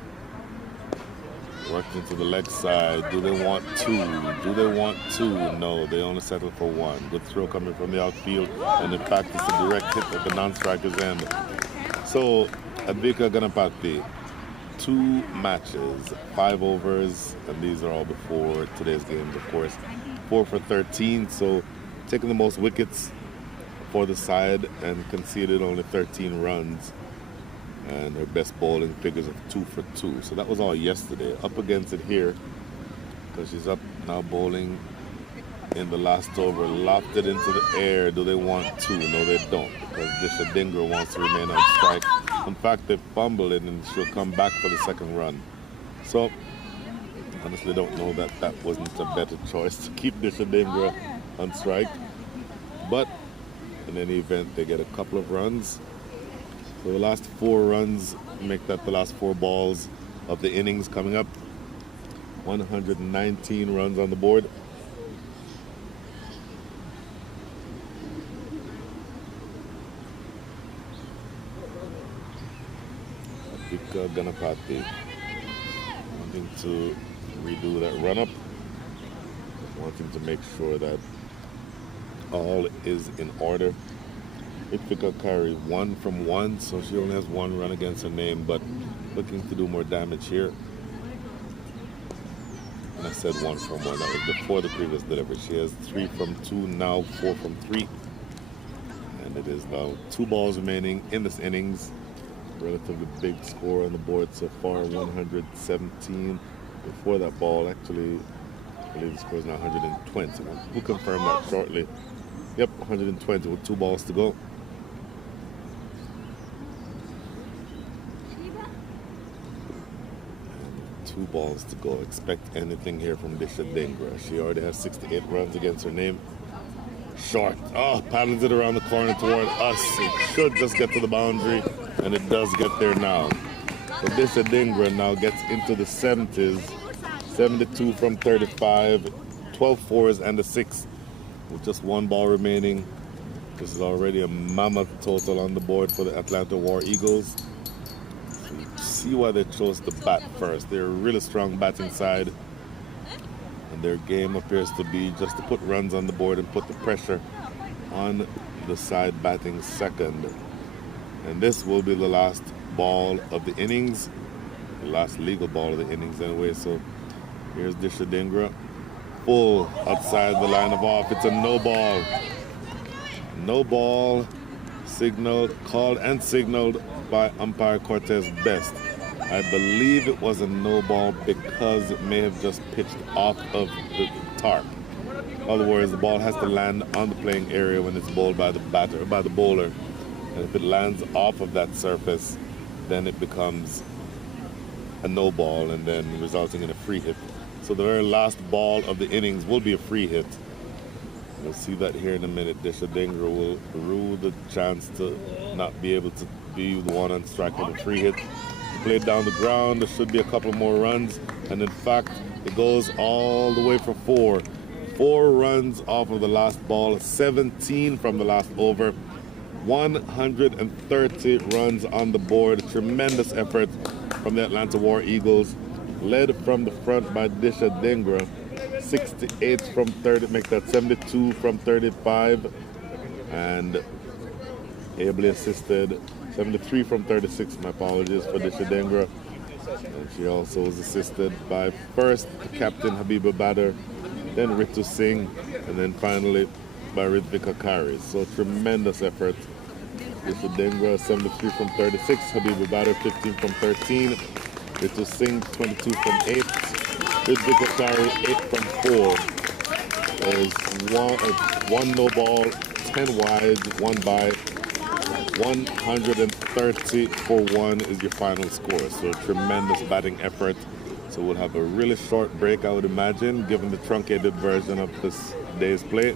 Worked into the leg side. Do they want 2? Do they want 2? No, they only settle for 1. Good throw coming from the outfield, and in fact it's a direct hit at the non-striker's end. So Advika Ganapati, 2 matches, 5 overs, and these are all before today's games, of course. 4 for 13, so taking the most wickets for the side and conceded only 13 runs. And her best bowling figures of 2 for 2. So that was all yesterday. Up against it here, because she's up now bowling in the last over. Lopped it into the air. Do they want 2? No, they don't, because Dishadingra wants to remain on strike. In fact, they fumbled it, and she'll come back for the second run. So, honestly, don't know that that wasn't a better choice to keep Dishadingra on strike. But in any event, they get a couple of runs. So the last 4 runs make that the last 4 balls of the innings coming up. 119 runs on the board. Advika Ganapati wanting to redo that run-up. Wanting to make sure that all is in order. Advika carry 1 from 1, so she only has 1 run against her name, but looking to do more damage here. And I said 1 from 1, that was before the previous delivery. She has 3 from 2, now 4 from 3. And it is now 2 balls remaining in this innings. Relatively big score on the board so far, 117. Before that ball, actually, I believe the score is now 120. We'll confirm that shortly. Yep, 120 with 2 balls to go. 2 balls to go. Expect anything here from Dishadingra. She already has 68 runs against her name. Short. Oh, paddles it around the corner toward us. It should just get to the boundary, and it does get there now. So Dishadingra now gets into the 70s. 72 from 35. 12 fours and a 6 with just 1 ball remaining. This is already a mammoth total on the board for the Atlanta War Eagles. So you see why they chose to bat first. They're a really strong batting side, and their game appears to be just to put runs on the board and put the pressure on the side batting second. And this will be the last ball of the innings, the last legal ball of the innings anyway. So here's Dishadingra. Full outside the line of off. It's a no ball. No ball signaled, called and signaled by umpire Cortez Best. I believe it was a no ball because it may have just pitched off of the tarp. In other words, the ball has to land on the playing area when it's bowled by the batter, by the bowler. And if it lands off of that surface, then it becomes a no ball and then resulting in a free hit. So the very last ball of the innings will be a free hit. We'll see that here in a minute. Dishadingra will rue the chance to not be able to be the one on strike with a free hit. Played down the ground. There should be a couple more runs. And in fact, it goes all the way for 4. 4 runs off of the last ball, 17 from the last over. 130 runs on the board. Tremendous effort from the Atlanta War Eagles, led from the front by Dishadingra. 68 from 30, make that 72 from 35, and ably assisted 73 from 36. My apologies for Disha Dengra. And she also was assisted by first Captain Habiba Badr, then Ritu Singh, and then finally by Ritvika Kari. So tremendous effort. Disha Dengra 73 from 36, Habiba Badr 15 from 13, Ritu Singh 22 from 8, Ritvika Kari 8 from 4. There's one no ball, 10 wide, 1 by. 130 for 1 is your final score. So tremendous batting effort. So we'll have a really short break, I would imagine, given the truncated version of this day's play.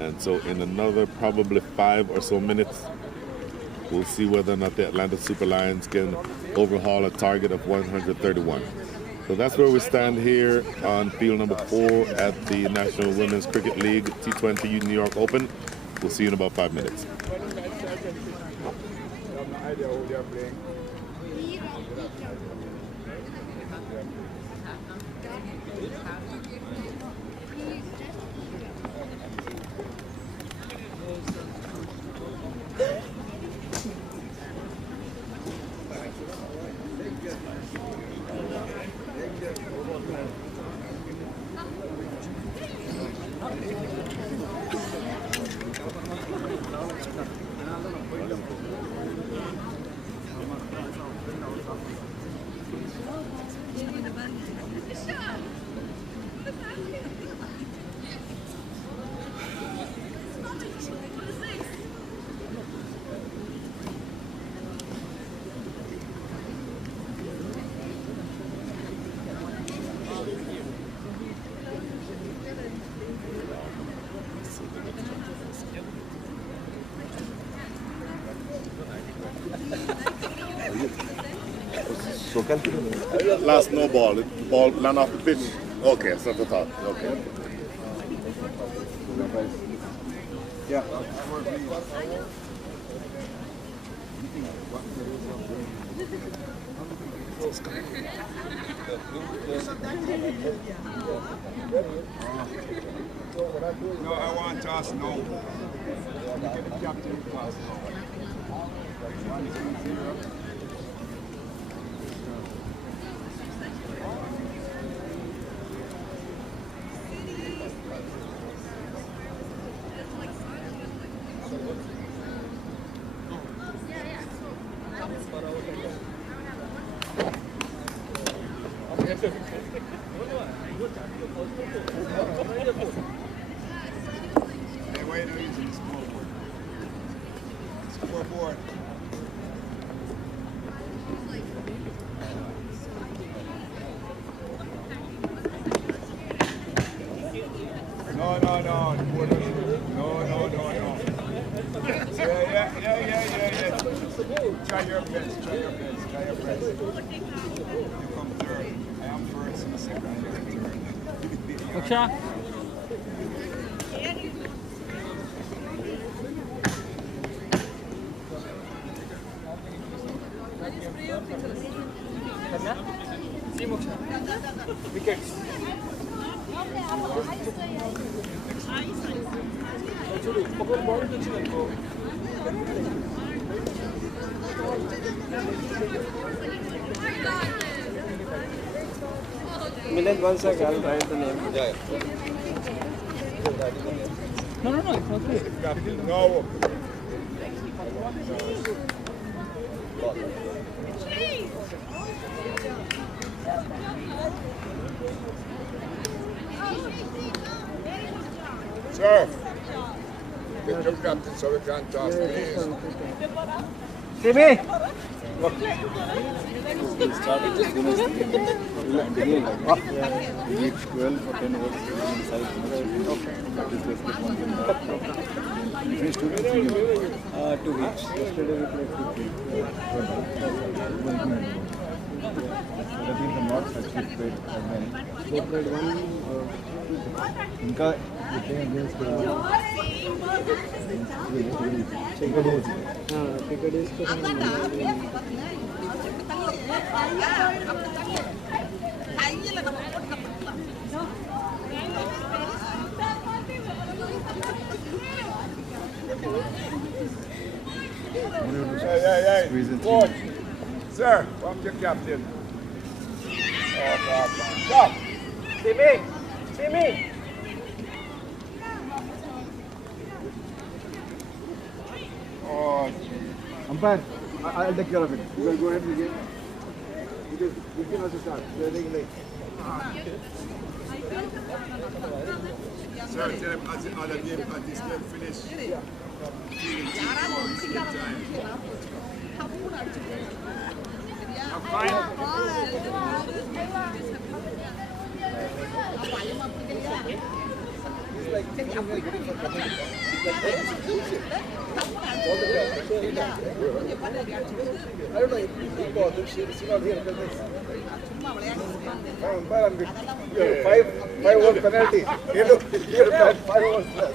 And so in another probably 5 or so minutes, we'll see whether or not the Atlanta Super Lions can overhaul a target of 131. So that's where we stand here on field number 4 at the National Women's Cricket League T20 New York Open. We'll see you in about 5 minutes. Idea who they are playing. Last no ball. The ball land off the pitch. Okay, so the top. Okay. Yeah. No, I want toss no. Get the captain toss no. 1-2-0. Hey, why are you using the scoreboard? Scoreboard. No. Yeah. Try your best. You come third. I am first and second. You're third. Wickets. Minute 1 second, I'll write the name. No, it's okay. No. Sir, get your captain so we can toss, please. Timmy! Started just winners beginning. We need 12 or 10 overs inside. That is just one thing. We finished 2 weeks. 2 weeks. Yesterday we played 2 games. The team from North actually played again. They played 1 Inka, they play against squeeze in Coach. three. Sir, welcome your captain. Oh, God. Go. See me. See me. Oh, umpire, I'll take care of it. You guys go ahead with the game. Because we can also start. They're taking late. Sir, tell him as the other game, as this game finish, feeling too time. I don't know if football, she's not here. Umpire, I'm good. Five over penalty. You have 5 overs plus.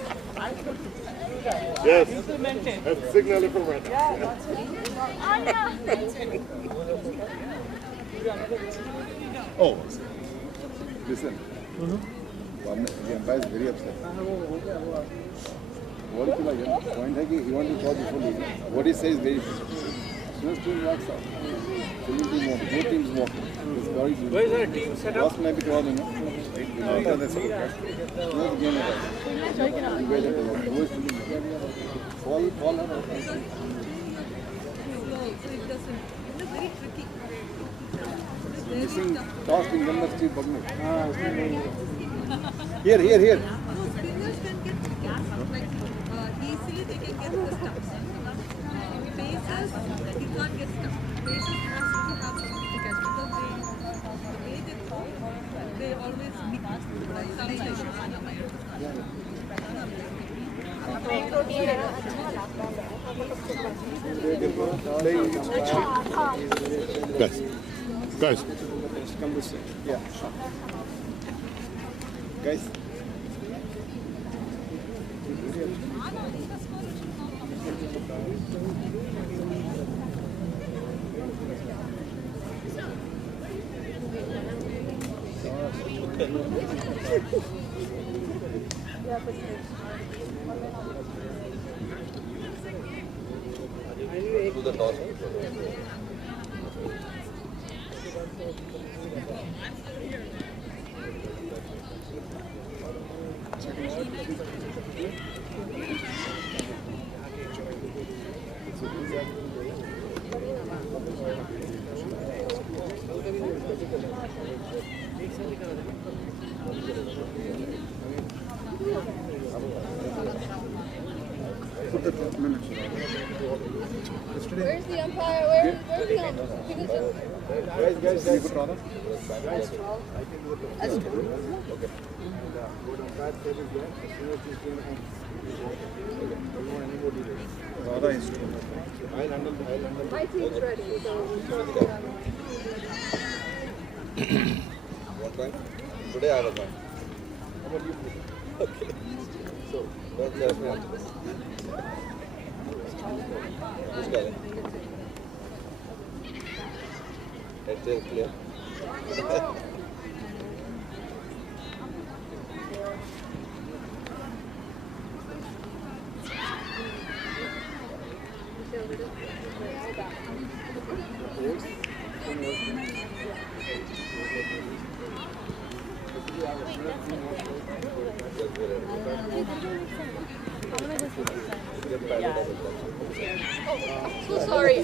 Yes. That's signaling from right now. Oh, listen. The umpire is very upset. What if you like? Point है कि he wants to call before leaving. What he says is very. As soon as team walks out, both teams walk. Where is our team set up? Last might be called, you know. That's the game is. You guys have to walk. Who is filling? Fall her. Missing toss in number 3 Bagno. Here. No, spinners can get like easily they can get the stumps. Bases, he can't get stuck. Bases has to have something to catch because the way they throw, they always meet Guys. Come this way. Yeah. Guys. Where's the umpire? Where's the umpire? Guys, you put Radha? Radha is too. My team's ready, so What time? Today I have a time. How about you? Okay. So, don't tell me after this. Which guy? Head tail clear. so sorry.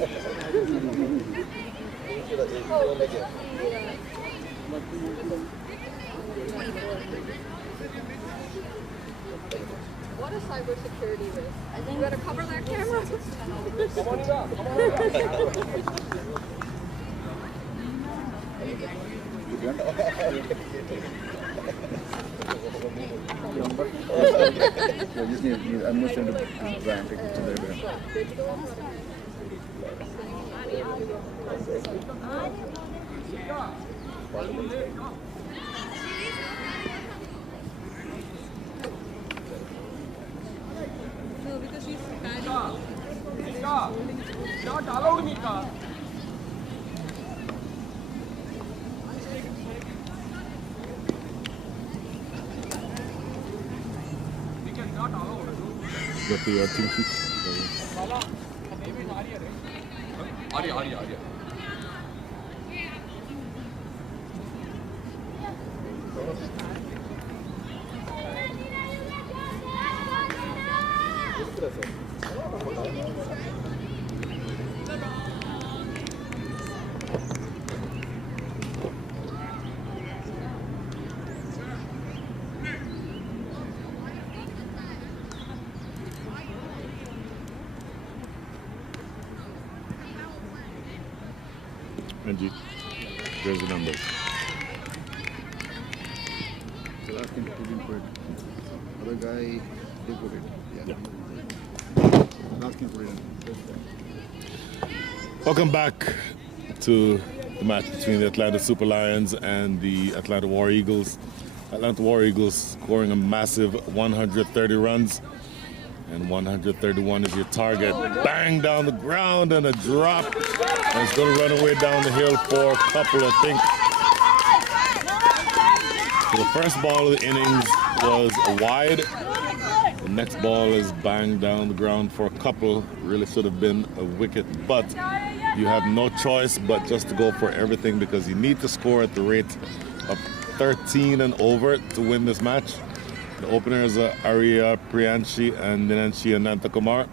What a cybersecurity risk. I think you better cover that camera. Come on, Ida. Come on, Ida. I just need I'm not trying to try and take it to the other. no because she's Mika, not allowed, Mika. We cannot allow. Got the team sheet. Salah, maybe Nari, right? Angie, jersey numbers. So asking to put in for it. Other guy, they put it. Yeah. Asking to put it in. Welcome back to the match between the Atlanta Super Lions and the Atlanta War Eagles. Atlanta War Eagles scoring a massive 130 runs, and 131 is your target. Bang down the ground and a drop. And it's going to run away down the hill for a couple, I think. So the first ball of the innings was wide. The next ball is banged down the ground for a couple. Really should have been a wicket, but you have no choice but just to go for everything because you need to score at the rate of 13 and over to win this match. The openers are Arya Priyanshi and Dinanshi Anantakumar.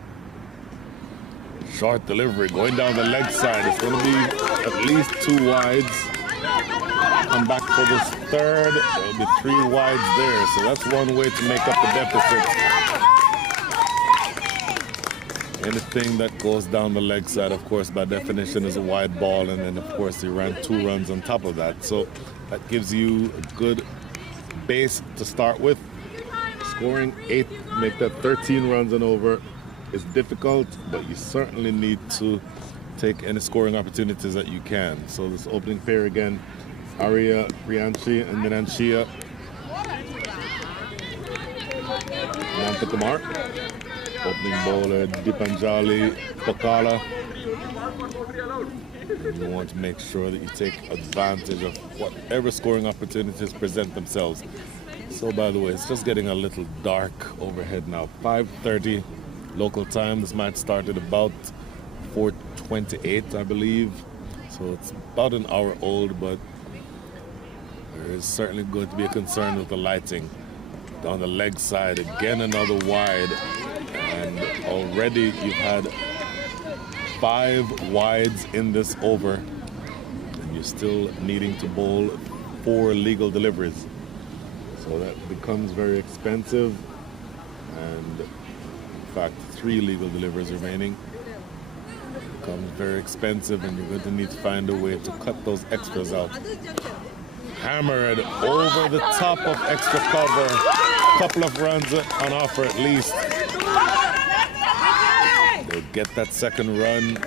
Short delivery going down the leg side. It's going to be at least 2 wides. Come back for this third. There'll be 3 wides there. So that's one way to make up the deficit. Anything that goes down the leg side, of course, by definition is a wide ball. And then, of course, he ran 2 runs on top of that. So that gives you a good base to start with. Scoring 8, make that 13 runs and over is difficult, but you certainly need to take any scoring opportunities that you can. So this opening pair again, Arya Priyanshi and Dinanshia Anantakumar. Opening bowler Dipanjali Pakala. You want to make sure that you take advantage of whatever scoring opportunities present themselves. So by the way, it's just getting a little dark overhead now. 5:30 local time. This match started about 4:28, I believe. So it's about an hour old, but there is certainly going to be a concern with the lighting. Down the leg side, again another wide. And already you've had 5 wides in this over. And you're still needing to bowl 4 legal deliveries. So that becomes very expensive, and in fact 3 legal deliveries remaining. Becomes very expensive, and you're going to need to find a way to cut those extras out. Hammered over the top of extra cover. Couple of runs on offer at least. They'll get that second run.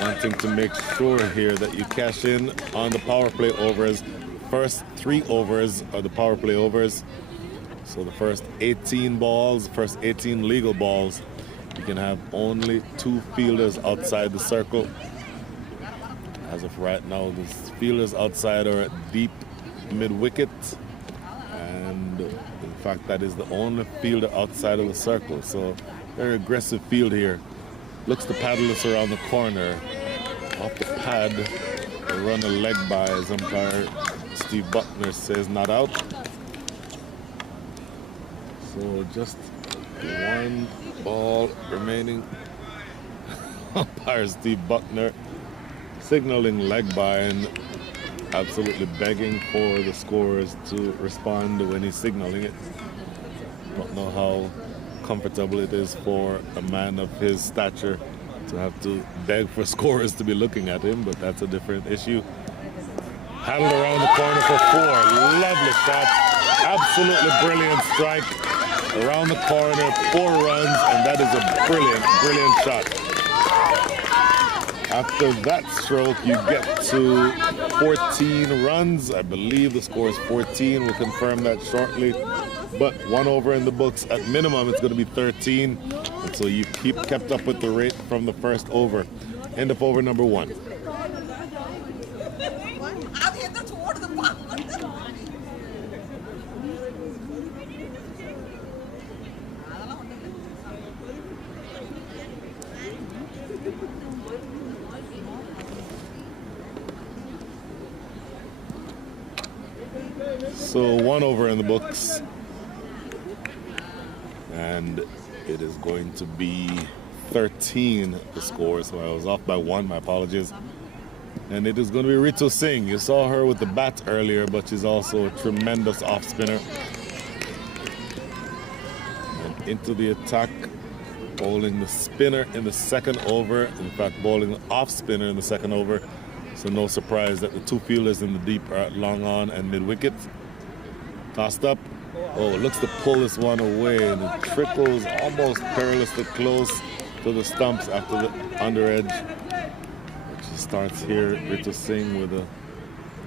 Wanting to make sure here that you cash in on the power play overs. First 3 overs are the power play overs. So the first 18 balls, first 18 legal balls, you can have only 2 fielders outside the circle. As of right now, the fielders outside are at deep mid-wicket. And in fact, that is the only fielder outside of the circle. So very aggressive field here. Looks to paddle this around the corner. Off the pad, they run a leg by as umpire Steve Buckner says not out. So just 1 ball remaining. Umpire Steve Buckner signaling leg by and absolutely begging for the scorers to respond when he's signaling it. Don't know how comfortable it is for a man of his stature to have to beg for scorers to be looking at him, but that's a different issue. Handled around the corner for 4. Lovely shot. Absolutely brilliant strike. Around the corner, 4 runs, and that is a brilliant, brilliant shot. After that stroke, you get to 14 runs. I believe the score is 14. We'll confirm that shortly. But 1 over in the books. At minimum, it's going to be 13. And so you kept up with the rate from the first over. End of over number 1. So 1 over in the books. And it is going to be 13 the score. So I was off by 1, my apologies. And it is going to be Ritu Singh. You saw her with the bat earlier, but she's also a tremendous off spinner. And into the attack, bowling the spinner in the second over. In fact, bowling the off spinner in the second over. So no surprise that the 2 fielders in the deep are at long on and mid wicket. Tossed up. Oh, looks to pull this one away, and it trickles almost perilously close to the stumps after the under edge. She starts here, Ritu Singh, with a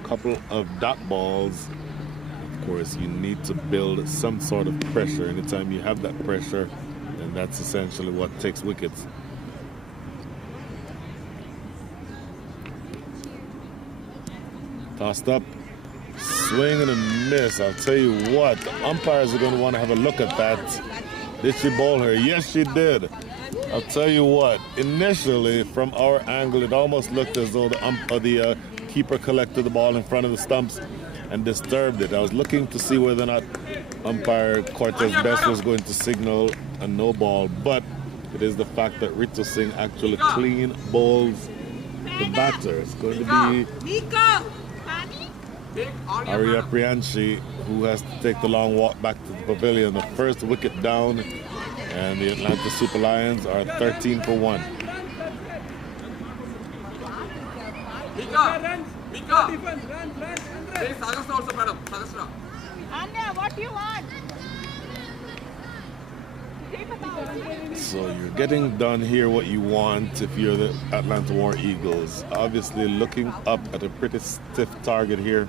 couple of dot balls. Of course, you need to build some sort of pressure. Anytime you have that pressure, and that's essentially what takes wickets. Tossed up. Swing and a miss. I'll tell you what, the umpires are going to want to have a look at that. Did she bowl her? Yes, she did. I'll tell you what, initially from our angle, it almost looked as though the keeper collected the ball in front of the stumps and disturbed it. I was looking to see whether or not umpire Cortez Best was going to signal a no ball, but it is the fact that Ritu Singh actually clean bowls the batter. It's going to be Arya Priyanshi, who has to take the long walk back to the pavilion. The first wicket down, and the Atlanta Super Lions are 13 for 1. What do you want? So you're getting done here what you want if you're the Atlanta War Eagles. Obviously looking up at a pretty stiff target here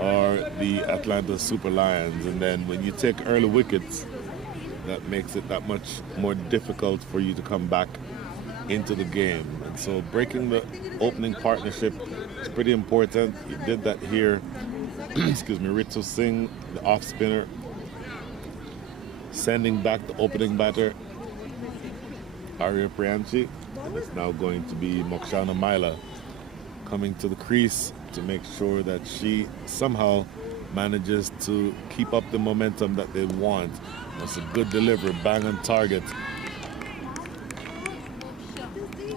are the Atlanta Super Lions, and then when you take early wickets, that makes it that much more difficult for you to come back into the game. And so breaking the opening partnership is pretty important. You did that here. Excuse me, Ritu Singh, the off spinner, sending back the opening batter, Arya Priyanshi, and it's now going to be Mokshana Maila coming to the crease to make sure that she somehow manages to keep up the momentum that they want. That's a good delivery, bang on target.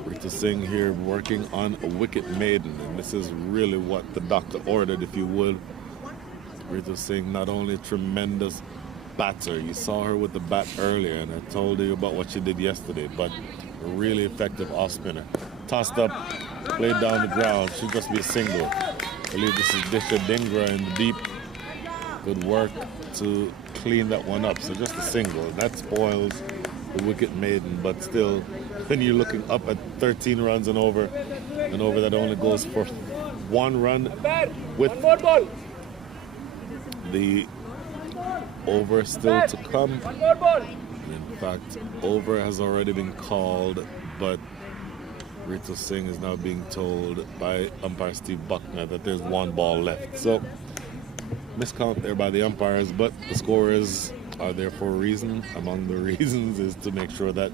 Ritu Singh here working on a wicket maiden, and this is really what the doctor ordered, if you would. Ritu Singh, not only a tremendous batter, you saw her with the bat earlier, and I told you about what she did yesterday, but a really effective off spinner. Tossed up, played down the ground, should just be a single. I believe this is Disha Dhingra in the deep. Good work to clean that one up, so just a single. That spoils the wicket maiden, but still, when you're looking up at 13 runs and over that only goes for 1 run with the over still to come. In fact, over has already been called, but Ritu Singh is now being told by umpire Steve Buckner that there's 1 ball left. So, miscount there by the umpires, but the scorers are there for a reason. Among the reasons is to make sure that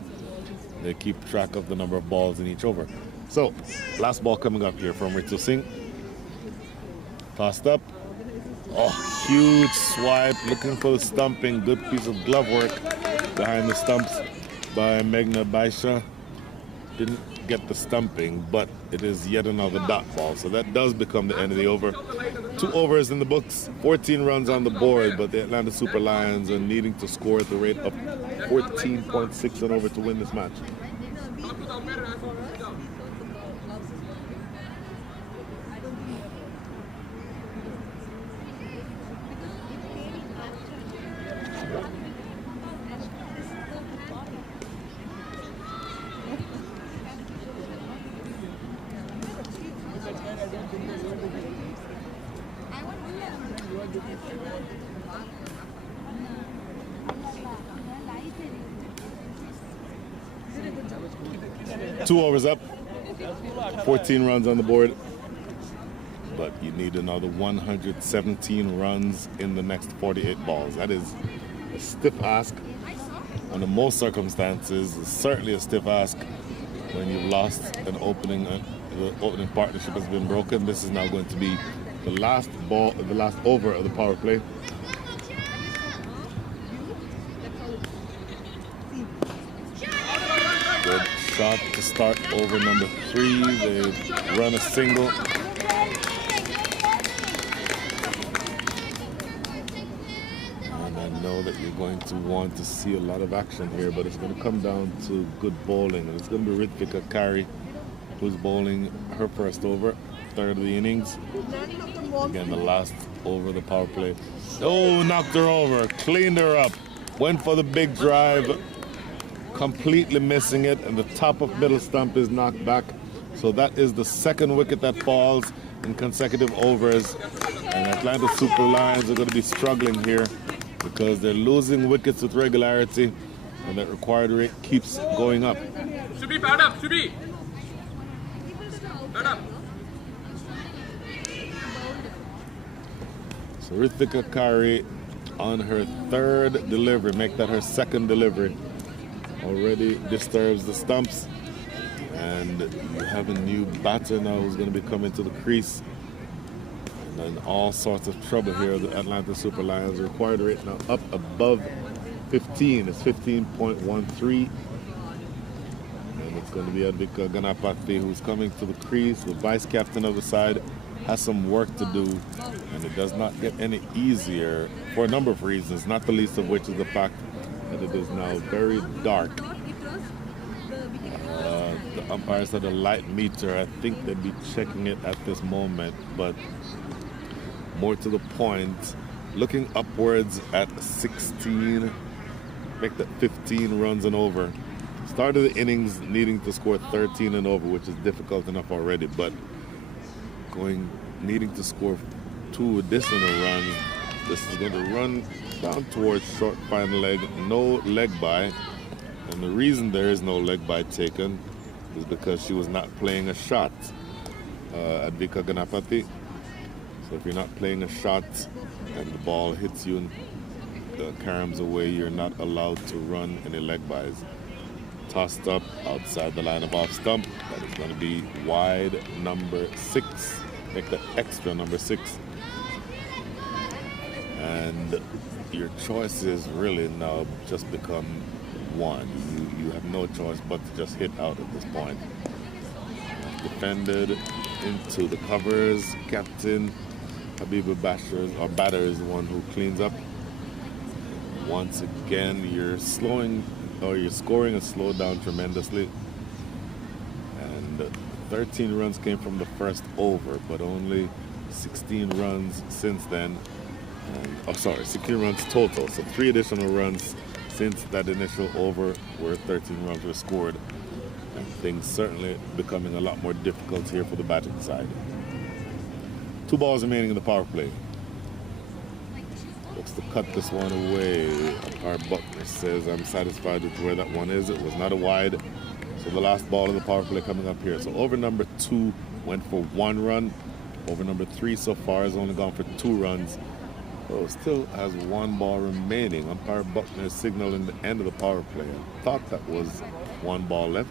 they keep track of the number of balls in each over. So, last ball coming up here from Ritu Singh. Tossed up. Oh, huge swipe, looking for the stumping. Good piece of glove work behind the stumps by Meghna Baisha. Didn't get the stumping, but it is yet another dot ball. So that does become the end of the over. 2 overs in the books, 14 runs on the board, but the Atlanta Super Lions are needing to score at the rate of 14.6 and over to win this match. 2 overs up, 14 runs on the board, but you need another 117 runs in the next 48 balls. That is a stiff ask under most circumstances. It's certainly a stiff ask when you've lost an opening, the opening partnership has been broken. This is now going to be the last over of the power play. Good shot to start over number 3. They run a single. And I know that you're going to want to see a lot of action here, but it's going to come down to good bowling. And it's going to be Ritvika Kari who's bowling her first over, third of the innings. Again, the last over of the power play. Oh, knocked her over, cleaned her up, went for the big drive, completely missing it, and the top of middle stump is knocked back. So that is the second wicket that falls in consecutive overs. And Atlanta Super Lions are going to be struggling here because they're losing wickets with regularity, and that required rate keeps going up. Subi, bad up, Subi. Bad up. So Ritvika Kari on her third delivery, make that her second delivery, already disturbs the stumps. And you have a new batter now who's going to be coming to the crease. And in all sorts of trouble here, the Atlanta Super Lions. Required rate now up above 15. It's 15.13. And it's going to be Advika Ganapathy who's coming to the crease. The vice captain of the side has some work to do, and it does not get any easier for a number of reasons, not the least of which is the fact that it is now very dark. The umpires had a light meter. I think they'd be checking it at this moment, but more to the point, looking upwards at 16, make that 15 runs and over. Start of the innings needing to score 13 and over, which is difficult enough already, but needing to score 2 additional runs. This is going to run down towards short final leg, no leg by. And the reason there is no leg by taken is because she was not playing a shot, Advika Ganapathy. So if you're not playing a shot and the ball hits you and caroms away, you're not allowed to run any leg bys. Tossed up outside the line of off stump. That is going to be wide number 6. Make that extra number 6. And your choices really now just become one. You have no choice but to just hit out at this point. Defended into the covers. Captain Habiba Batter is the one who cleans up. Once again, you're scoring and slowed down tremendously. And 13 runs came from the first over, but only 16 runs since then. 16 runs total. So 3 additional runs since that initial over where 13 runs were scored. And things certainly becoming a lot more difficult here for the batting side. 2 balls remaining in the power play. Looks to cut this one away. Umpire Buckner says, I'm satisfied with where that one is. It was not a wide. So the last ball of the power play coming up here. So over number 2 went for 1 run. Over number 3 so far has only gone for 2 runs. So it still has 1 ball remaining. Umpire Buckner is signaling the end of the power play. I thought that was 1 ball left.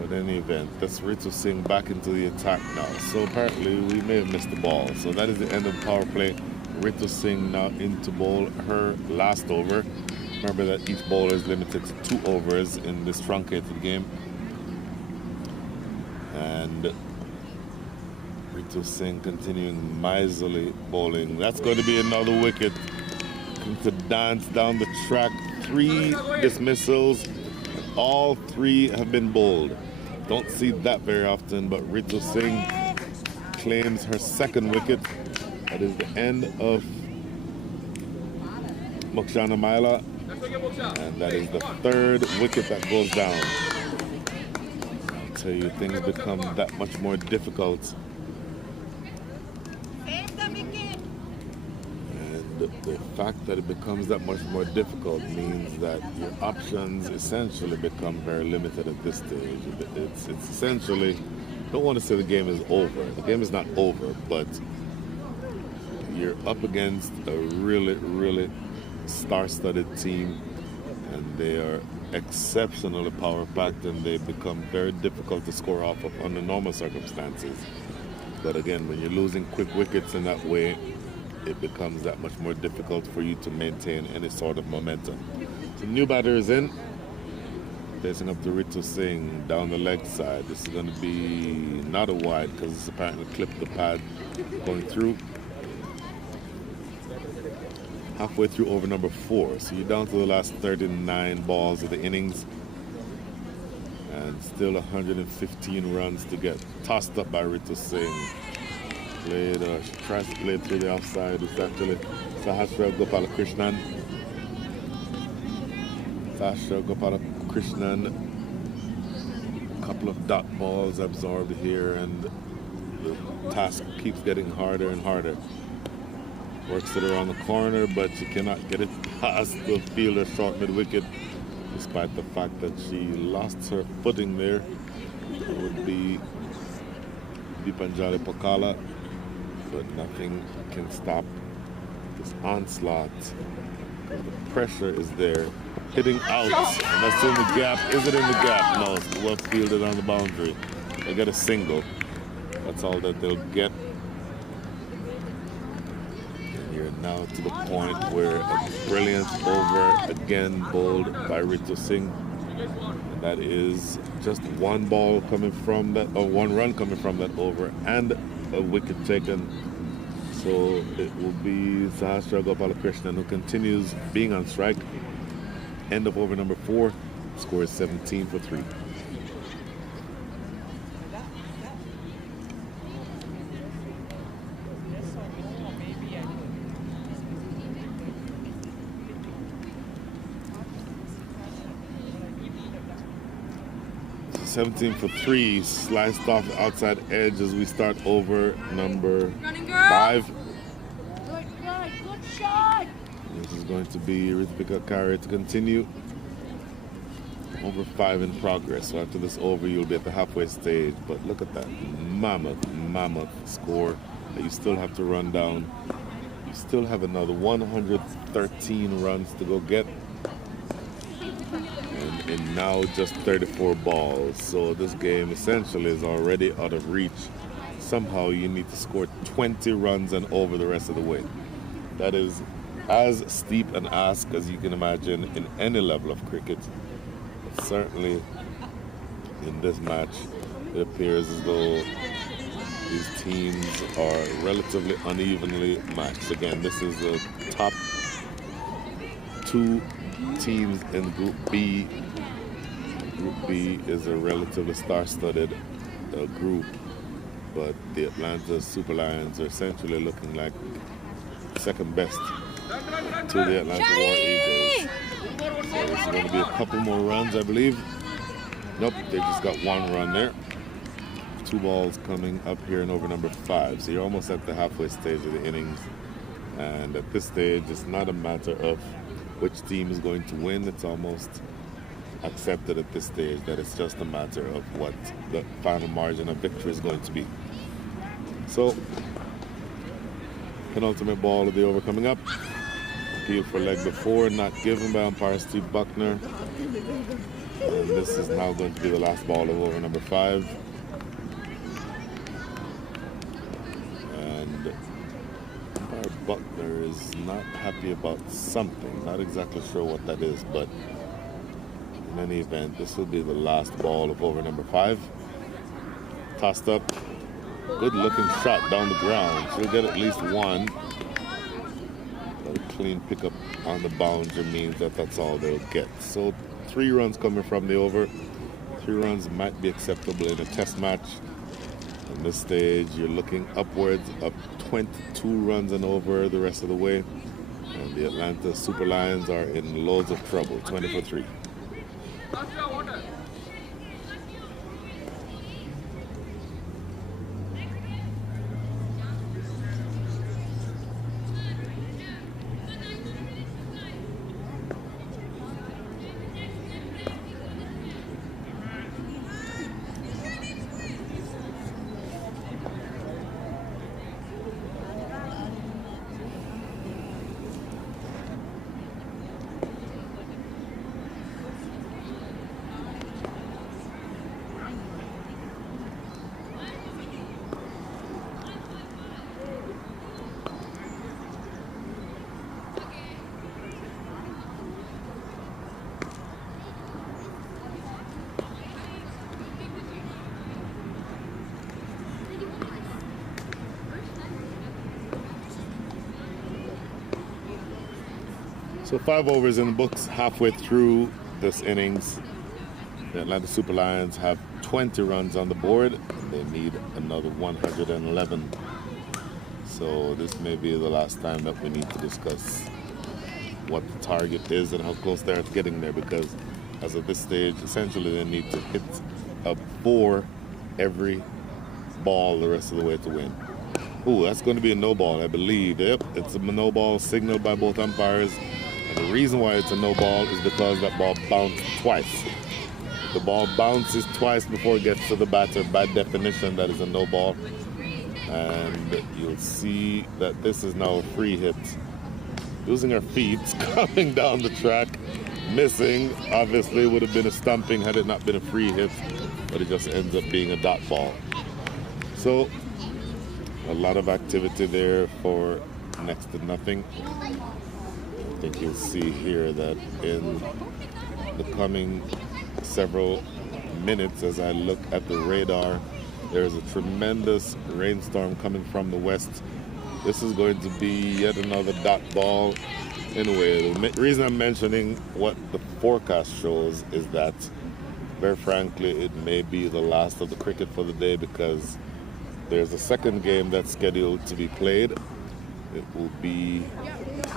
But in any event, that's Ritu Singh back into the attack now. So apparently we may have missed the ball. So that is the end of the power play. Ritu Singh now in to bowl her last over. Remember that each bowler is limited to 2 overs in this truncated game. And Ritu Singh continuing miserly bowling. That's going to be another wicket. Looking to dance down the track. 3 dismissals. All 3 have been bowled. Don't see that very often, but Ritu Singh claims her 2nd wicket. That is the end of Mokshana Maila. And that is the 3rd wicket that goes down. I'll tell you, things become that much more difficult. The fact that it becomes that much more difficult means that your options essentially become very limited at this stage. It's essentially, I don't want to say the game is over. The game is not over, but you're up against a really, really star-studded team, and they are exceptionally power packed, and they become very difficult to score off of under normal circumstances. But again, when you're losing quick wickets in that way, it becomes that much more difficult for you to maintain any sort of momentum. So new batter is in, facing up to Ritu Singh down the leg side. This is going to be not a wide because it's apparently clipped the pad going through. Halfway through over number 4. So you're down to the last 39 balls of the innings. And still 115 runs to get. Tossed up by Ritu Singh. Tries to play it through the offside. It's actually Sahasra Gopalakrishnan. Sahasra Gopalakrishnan. A couple of dot balls absorbed here, and the task keeps getting harder and harder. Works it around the corner, but she cannot get it past the fielder short mid-wicket, despite the fact that she lost her footing there. It would be Dipanjali Pokala, but nothing can stop this onslaught. The pressure is there. Hitting out, and that's in the gap. Is it in the gap? No, it's well fielded on the boundary. They get a single. That's all that they'll get. Here now to the point where a brilliant over again bowled by Ritu Singh, and that is just one ball coming from that, or one run coming from that over, and a wicket taken. So it will be Sahasra Gopalakrishnan who continues being on strike. End of over number 4. Score is 17 for 3. 17 for 3, sliced off the outside edge as we start over number 5. Good shot. This is going to be Ritvika Kari to continue. Over 5 in progress. So after this over, you'll be at the halfway stage. But look at that mammoth score that you still have to run down. You still have another 113 runs to go get. And now just 34 balls. So this game essentially is already out of reach. Somehow you need to score 20 runs and over the rest of the way. That is as steep an ask as you can imagine in any level of cricket. But certainly in this match, it appears as though these teams are relatively unevenly matched. Again, this is the top 2 teams in Group B. Group B is a relatively star-studded group, but the Atlanta Super Lions are essentially looking like second best to the Atlanta War Eagles. So this is going to be a couple more runs, I believe. Nope, they just got 1 run there. 2 balls coming up here in over number 5. So you're almost at the halfway stage of the innings. And at this stage, it's not a matter of which team is going to win. It's almost accepted at this stage that it's just a matter of what the final margin of victory is going to be. So, penultimate ball of the over coming up. Appeal for leg before, not given by umpire Steve Buckner. And this is now going to be the last ball of over number 5. And umpire Buckner is not happy about something. Not exactly sure what that is, but in any event, this will be the last ball of over number 5. Tossed up. Good looking shot down the ground. She'll get at least 1. But a clean pickup on the boundary means that that's all they'll get. So 3 runs coming from the over. 3 runs might be acceptable in a test match. In this stage, you're looking upwards of 22 runs and over the rest of the way. And the Atlanta Super Lions are in loads of trouble. 20 for 3. So 5 overs in the books halfway through this innings. The Atlanta Super Lions have 20 runs on the board. And they need another 111. So this may be the last time that we need to discuss what the target is and how close they are to getting there, because as of this stage, essentially they need to hit a 4 every ball the rest of the way to win. Ooh, that's going to be a no ball, I believe. Yep, it's a no ball signaled by both umpires. And the reason why it's a no ball is because that ball bounced twice. The ball bounces twice before it gets to the batter. By definition, that is a no ball. And you'll see that this is now a free hit. Losing her feet, coming down the track, missing. Obviously, would have been a stumping had it not been a free hit, but it just ends up being a dot ball. So, a lot of activity there for next to nothing. I think you'll see here that in the coming several minutes, as I look at the radar, there's a tremendous rainstorm coming from the west. This is going to be yet another dot ball. Anyway, the reason I'm mentioning what the forecast shows is that, very frankly, it may be the last of the cricket for the day, because there's a second game that's scheduled to be played. It will be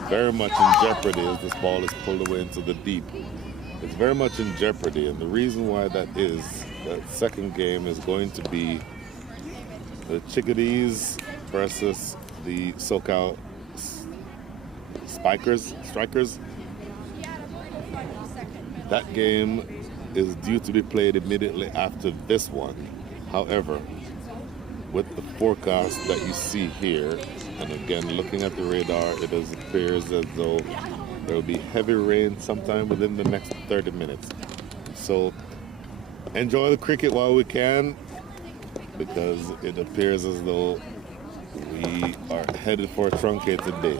very much in jeopardy as this ball is pulled away into the deep. It's very much in jeopardy, and the reason why that is, that second game is going to be the Chickadees versus the SoCal Strikers. That game is due to be played immediately after this one. However, with the forecast that you see here, and again looking at the radar, it appears as though there will be heavy rain sometime within the next 30 minutes. So enjoy the cricket while we can, because it appears as though we are headed for a truncated day.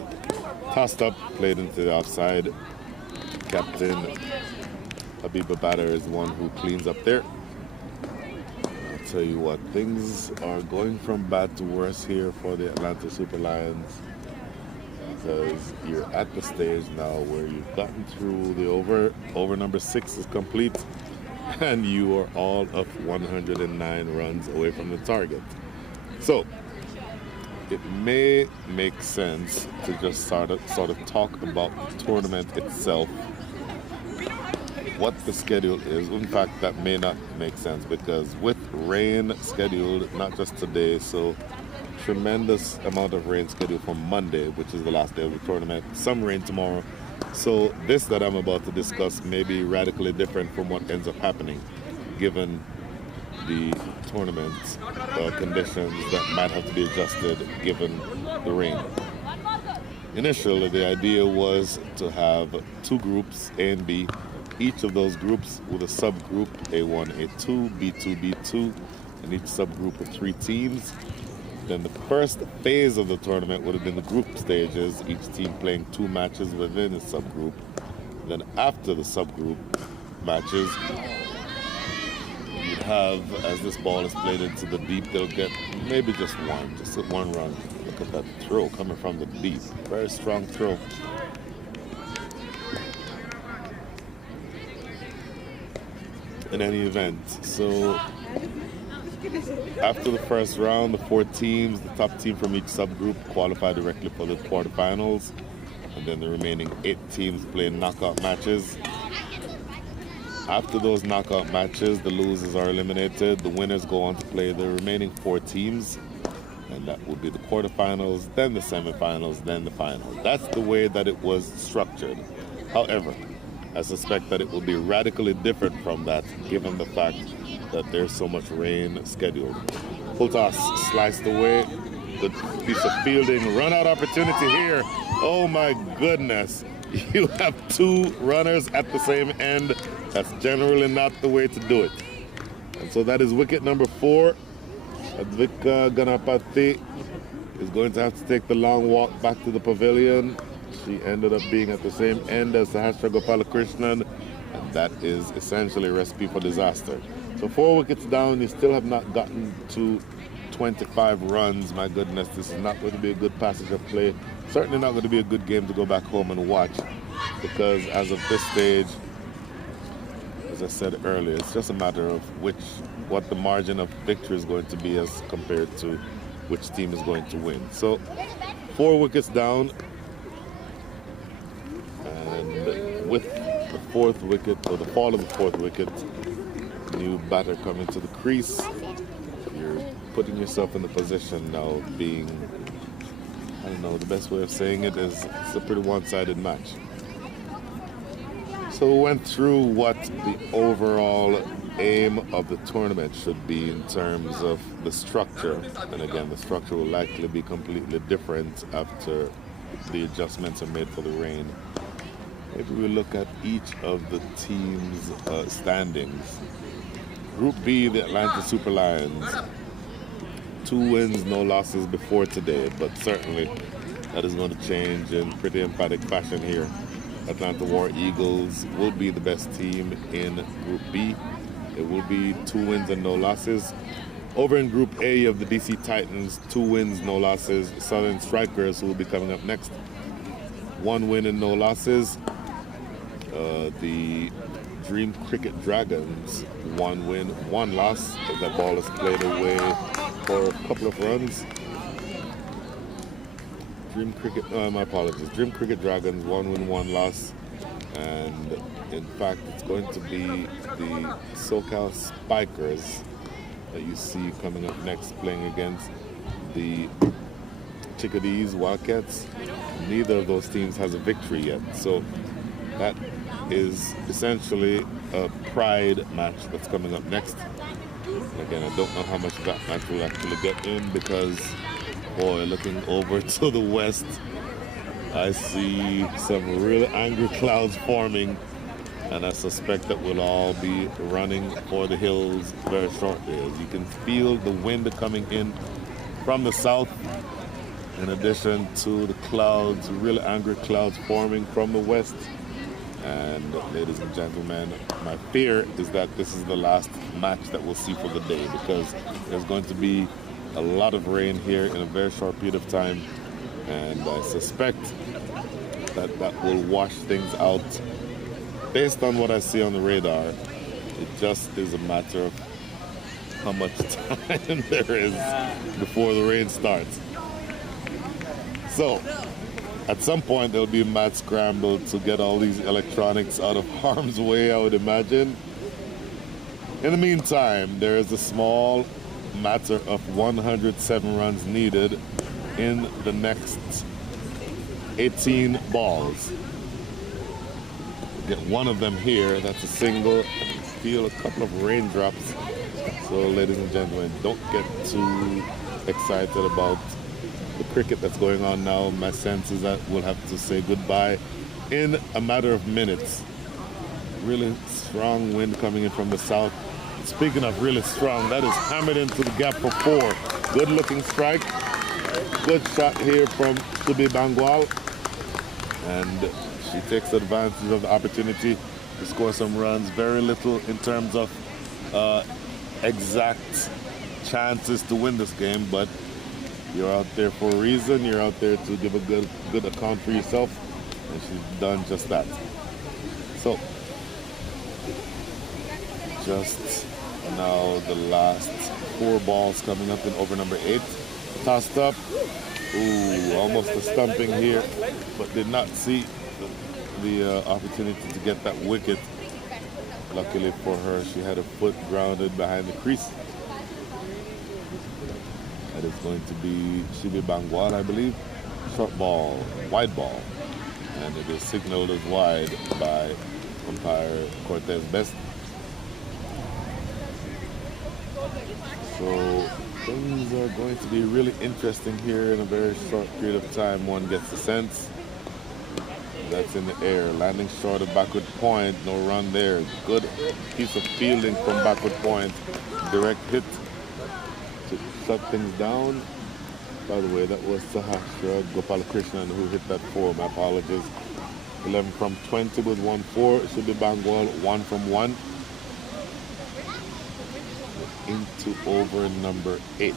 Tossed up, played into the offside. Captain Habiba Batter is the one who cleans up there. I'll tell you what, things are going from bad to worse here for the Atlanta Super Lions, because you're at the stage now where you've gotten through the over number 6 is complete, and you are all of 109 runs away from the target. So it may make sense to just sort of talk about the tournament itself, what the schedule is. In fact, that may not make sense, because with rain scheduled, not just today, so tremendous amount of rain scheduled for Monday, which is the last day of the tournament, some rain tomorrow. So this that I'm about to discuss may be radically different from what ends up happening, given the tournament conditions that might have to be adjusted given the rain. Initially, the idea was to have 2 groups, A and B, each of those groups with a subgroup, A1, A2, B2, B2, and each subgroup with 3 teams. Then the first phase of the tournament would have been the group stages, each team playing 2 matches within a subgroup. Then after the subgroup matches, you'd have, as this ball is played into the deep, they'll get maybe just one run. Look at that throw coming from the deep. Very strong throw. In any event, so after the first round, the 4 teams, the top team from each subgroup qualify directly for the quarterfinals, and then the remaining 8 teams play knockout matches. After those knockout matches, the losers are eliminated. The winners go on to play the remaining 4 teams, and that would be the quarterfinals, then the semifinals, then the finals. That's the way that it was structured. However, I suspect that it will be radically different from that, given the fact that there's so much rain scheduled. Full toss, sliced away. Good piece of fielding. Run out opportunity here. Oh my goodness. You have 2 runners at the same end. That's generally not the way to do it. And so that is wicket number 4. Advika Ganapati is going to have to take the long walk back to the pavilion. She ended up being at the same end as Sahasra Gopalakrishnan, and that is essentially a recipe for disaster. So 4 wickets down, you still have not gotten to 25 runs, my goodness, this is not going to be a good passage of play. Certainly not going to be a good game to go back home and watch, because as of this stage, as I said earlier, it's just a matter of what the margin of victory is going to be as compared to which team is going to win. So 4 wickets down, and with the 4th wicket, or the fall of the 4th wicket, new batter coming to the crease. You're putting yourself in the position now of being, I don't know, the best way of saying it is it's a pretty one-sided match. So we went through what the overall aim of the tournament should be in terms of the structure. And again, the structure will likely be completely different after the adjustments are made for the rain. If we look at each of the teams' standings. Group B, the Atlanta Super Lions. 2 wins, no losses before today, but certainly that is going to change in pretty emphatic fashion here. Atlanta War Eagles will be the best team in Group B. It will be 2 wins and no losses. Over in Group A of the DC Titans, 2 wins, no losses. Southern Strikers, who will be coming up next, 1 win and no losses. The Dream Cricket Dragons, 1 win, 1 loss. That ball is played away for a couple of runs. Dream Cricket Dragons, 1 win, 1 loss. And in fact, it's going to be the SoCal Spikers that you see coming up next, playing against the Chickadees Wildcats. Neither of those teams has a victory yet. So that is essentially a pride match that's coming up next. Again, I don't know how much that match will actually get in, because, boy, looking over to the west, I see some real angry clouds forming, and I suspect that we'll all be running for the hills very shortly, as you can feel the wind coming in from the south, in addition to the clouds, really angry clouds forming from the west. And ladies and gentlemen, my fear is that this is the last match that we'll see for the day, because there's going to be a lot of rain here in a very short period of time, and I suspect that that will wash things out. Based on what I see on the radar, it just is a matter of how much time there is before the rain starts. So at some point, there'll be a mad scramble to get all these electronics out of harm's way, I would imagine. In the meantime, there is a small matter of 107 runs needed in the next 18 balls. Get one of them here, that's a single. I can feel a couple of raindrops. So, ladies and gentlemen, don't get too excited about the cricket that's going on now. My sense is that we'll have to say goodbye in a matter of minutes. Really strong wind coming in from the south. Speaking of really strong, that is hammered into the gap for 4. Good looking strike. Good shot here from Subi Bangwal. And she takes advantage of the opportunity to score some runs. Very little in terms of exact chances to win this game, but you're out there for a reason. You're out there to give a good account for yourself, and she's done just that. So, just now the last 4 balls coming up in over number 8. Tossed up. Ooh, almost a stumping here, but did not see the opportunity to get that wicket. Luckily for her, she had a foot grounded behind the crease. That is going to be Shibi Bangwal, I believe. Short ball, wide ball. And it is signaled as wide by umpire Cortez Best. So things are going to be really interesting here in a very short period of time. One gets the sense. That's in the air, landing short of backward point, no run there. Good piece of fielding from backward point. Direct hit to shut things down. By the way, that was Sahasra Gopalakrishnan who hit that 4. My apologies. 11 from 20 with 1-4. It should be Bangwal, 1 from 1. Into over number 8.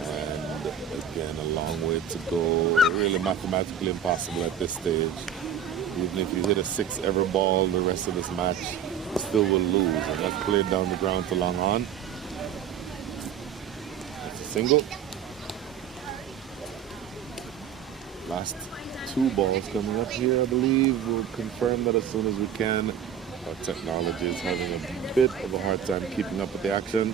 And again, a long way to go. Really mathematically impossible at this stage. Even if you hit a 6 ever ball the rest of this match, you still will lose. And that's played down the ground to long on. That's a single. Last 2 balls coming up here, I believe. We'll confirm that as soon as we can. Our technology is having a bit of a hard time keeping up with the action.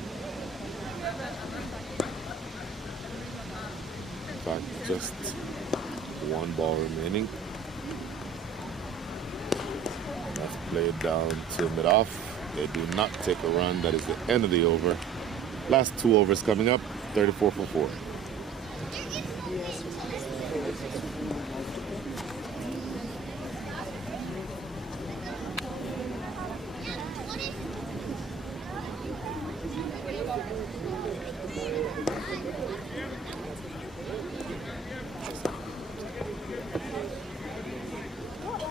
In fact, just 1 ball remaining. That's played down to mid-off. They do not take a run. That is the end of the over. Last 2 overs coming up, 34 for 4.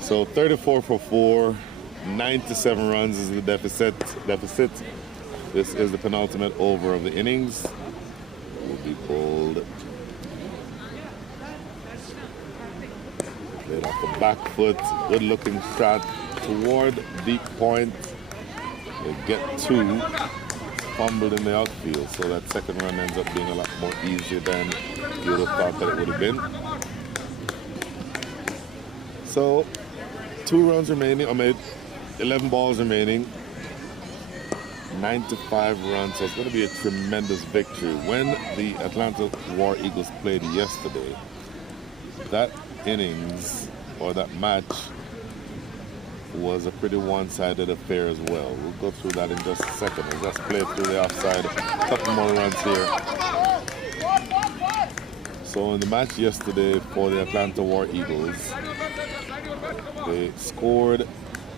So 34 for 4, 97 runs is the deficit. This is the penultimate over of the innings. Will be bowled. Played off the back foot. Good looking shot toward deep point. They get 2. Fumbled in the outfield. So that second run ends up being a lot more easier than you would have thought that it would have been. So 2 runs remaining, 11 balls remaining, 95 runs, so it's going to be a tremendous victory. When the Atlanta War Eagles played yesterday, that innings, or that match, was a pretty one-sided affair as well. We'll go through that in just a second. We'll just play through the offside, a couple more runs here. So in the match yesterday for the Atlanta War Eagles, they scored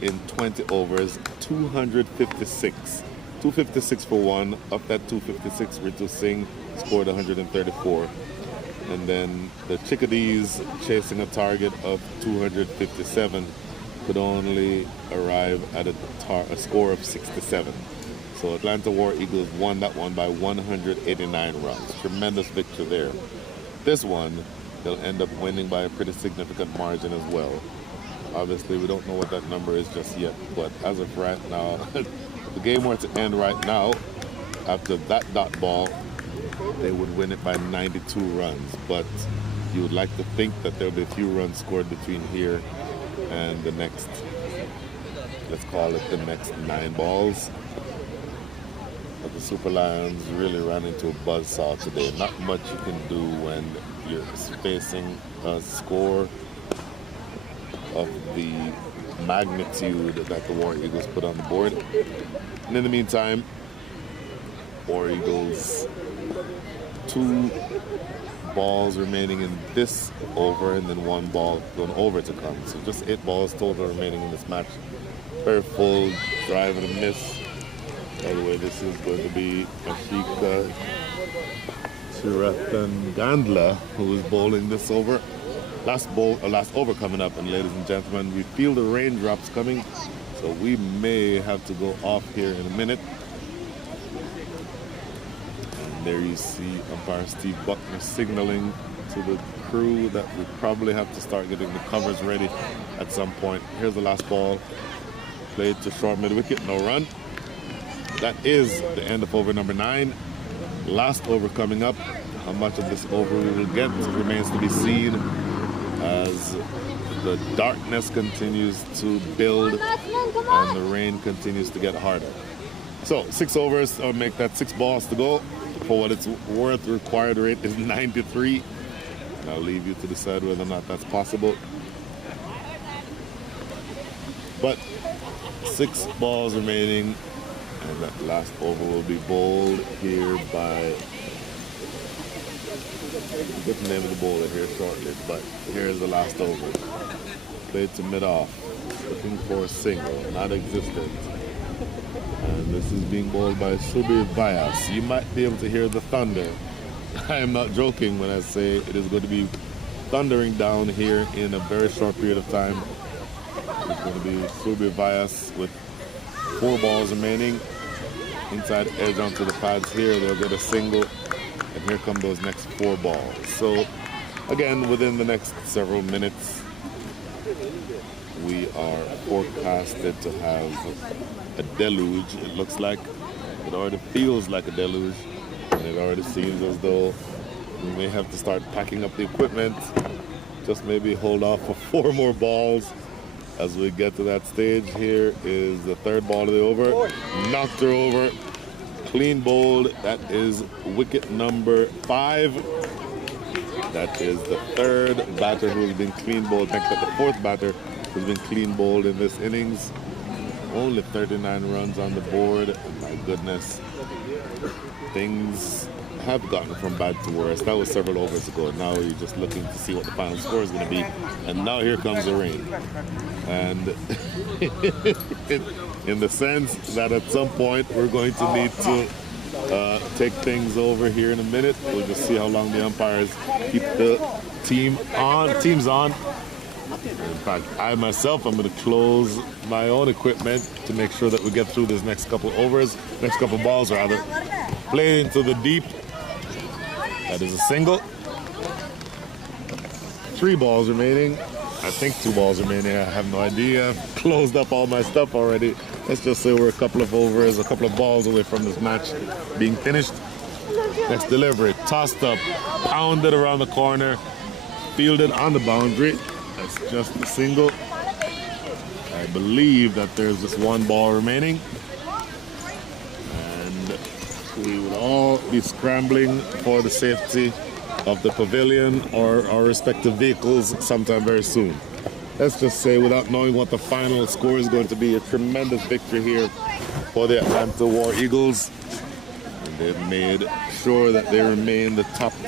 in 20 overs 256. 256 for 1. Of that 256, Ritu Singh scored 134. And then the Chickadees, chasing a target of 257, could only arrive at a score of 67. So Atlanta War Eagles won that one by 189 runs. Tremendous victory there. This one, they'll end up winning by a pretty significant margin as well. Obviously, we don't know what that number is just yet, but as of right now, if the game were to end right now, after that dot ball, they would win it by 92 runs. But you would like to think that there'll be a few runs scored between here and the next, let's call it the next 9 balls. But the Super Lions really ran into a buzzsaw today. Not much you can do when you're facing a score of the magnitude that the War Eagles put on the board. And in the meantime, War Eagles, 2 balls remaining in this over, and then 1 ball going over to come. So just 8 balls total remaining in this match. Very full drive and a miss. By the way, this is going to be Ashika Chiratangandla who is bowling this over. Last over coming up, and ladies and gentlemen, we feel the raindrops coming, so we may have to go off here in a minute. And there you see umpire Steve Buckner signaling to the crew that we probably have to start getting the covers ready at some point. Here's the last ball, played to short mid-wicket, no run. That is the end of over number 9. Last over coming up. How much of this over we will get remains to be seen, as the darkness continues to build and the rain continues to get harder. So 6 overs, I'll make that 6 balls to go. For what it's worth, the required rate is 93. And I'll leave you to decide whether or not that's possible. But 6 balls remaining, and that last over will be bowled here by, I'll get the name of the bowler here shortly, but here's the last over. Played to mid-off, looking for a single, not existent. And this is being bowled by Subir Vyas. You might be able to hear the thunder. I am not joking when I say it is going to be thundering down here in a very short period of time. It's going to be Subir Vyas with 4 balls remaining. Inside edge onto the pads here, they'll get a single. And here come those next 4 balls. So again, within the next several minutes, we are forecasted to have a deluge. It looks like, it already feels like a deluge, and it already seems as though we may have to start packing up the equipment. Just maybe hold off for 4 more balls as we get to that stage. Here is the 3rd ball of the over. Knocked her over. Clean bowled. That is wicket number 5. That is the 3rd batter who has been clean bowled. Next up, the 4th batter who's been clean bowled in this innings. Only 39 runs on the board. My goodness. Things have gotten from bad to worse. That was several overs ago. Now you're just looking to see what the final score is going to be. And now here comes the rain. And in the sense that at some point we're going to need to take things over here in a minute. We'll just see how long the umpires keep the teams on. In fact, I myself am going to close my own equipment to make sure that we get through this next couple balls rather. Play into the deep. That is a single. 3 balls remaining. I think 2 balls remaining. I have no idea. Closed up all my stuff already. Let's just say we're a couple of overs, a couple of balls away from this match being finished. Next delivery, tossed up, pounded around the corner, fielded on the boundary. That's just a single. I believe that there's just 1 ball remaining. And we will all be scrambling for the safety of the pavilion or our respective vehicles sometime very soon. Let's just say, without knowing what the final score is going to be, a tremendous victory here for the Atlanta War Eagles. And they've made sure that they remain the top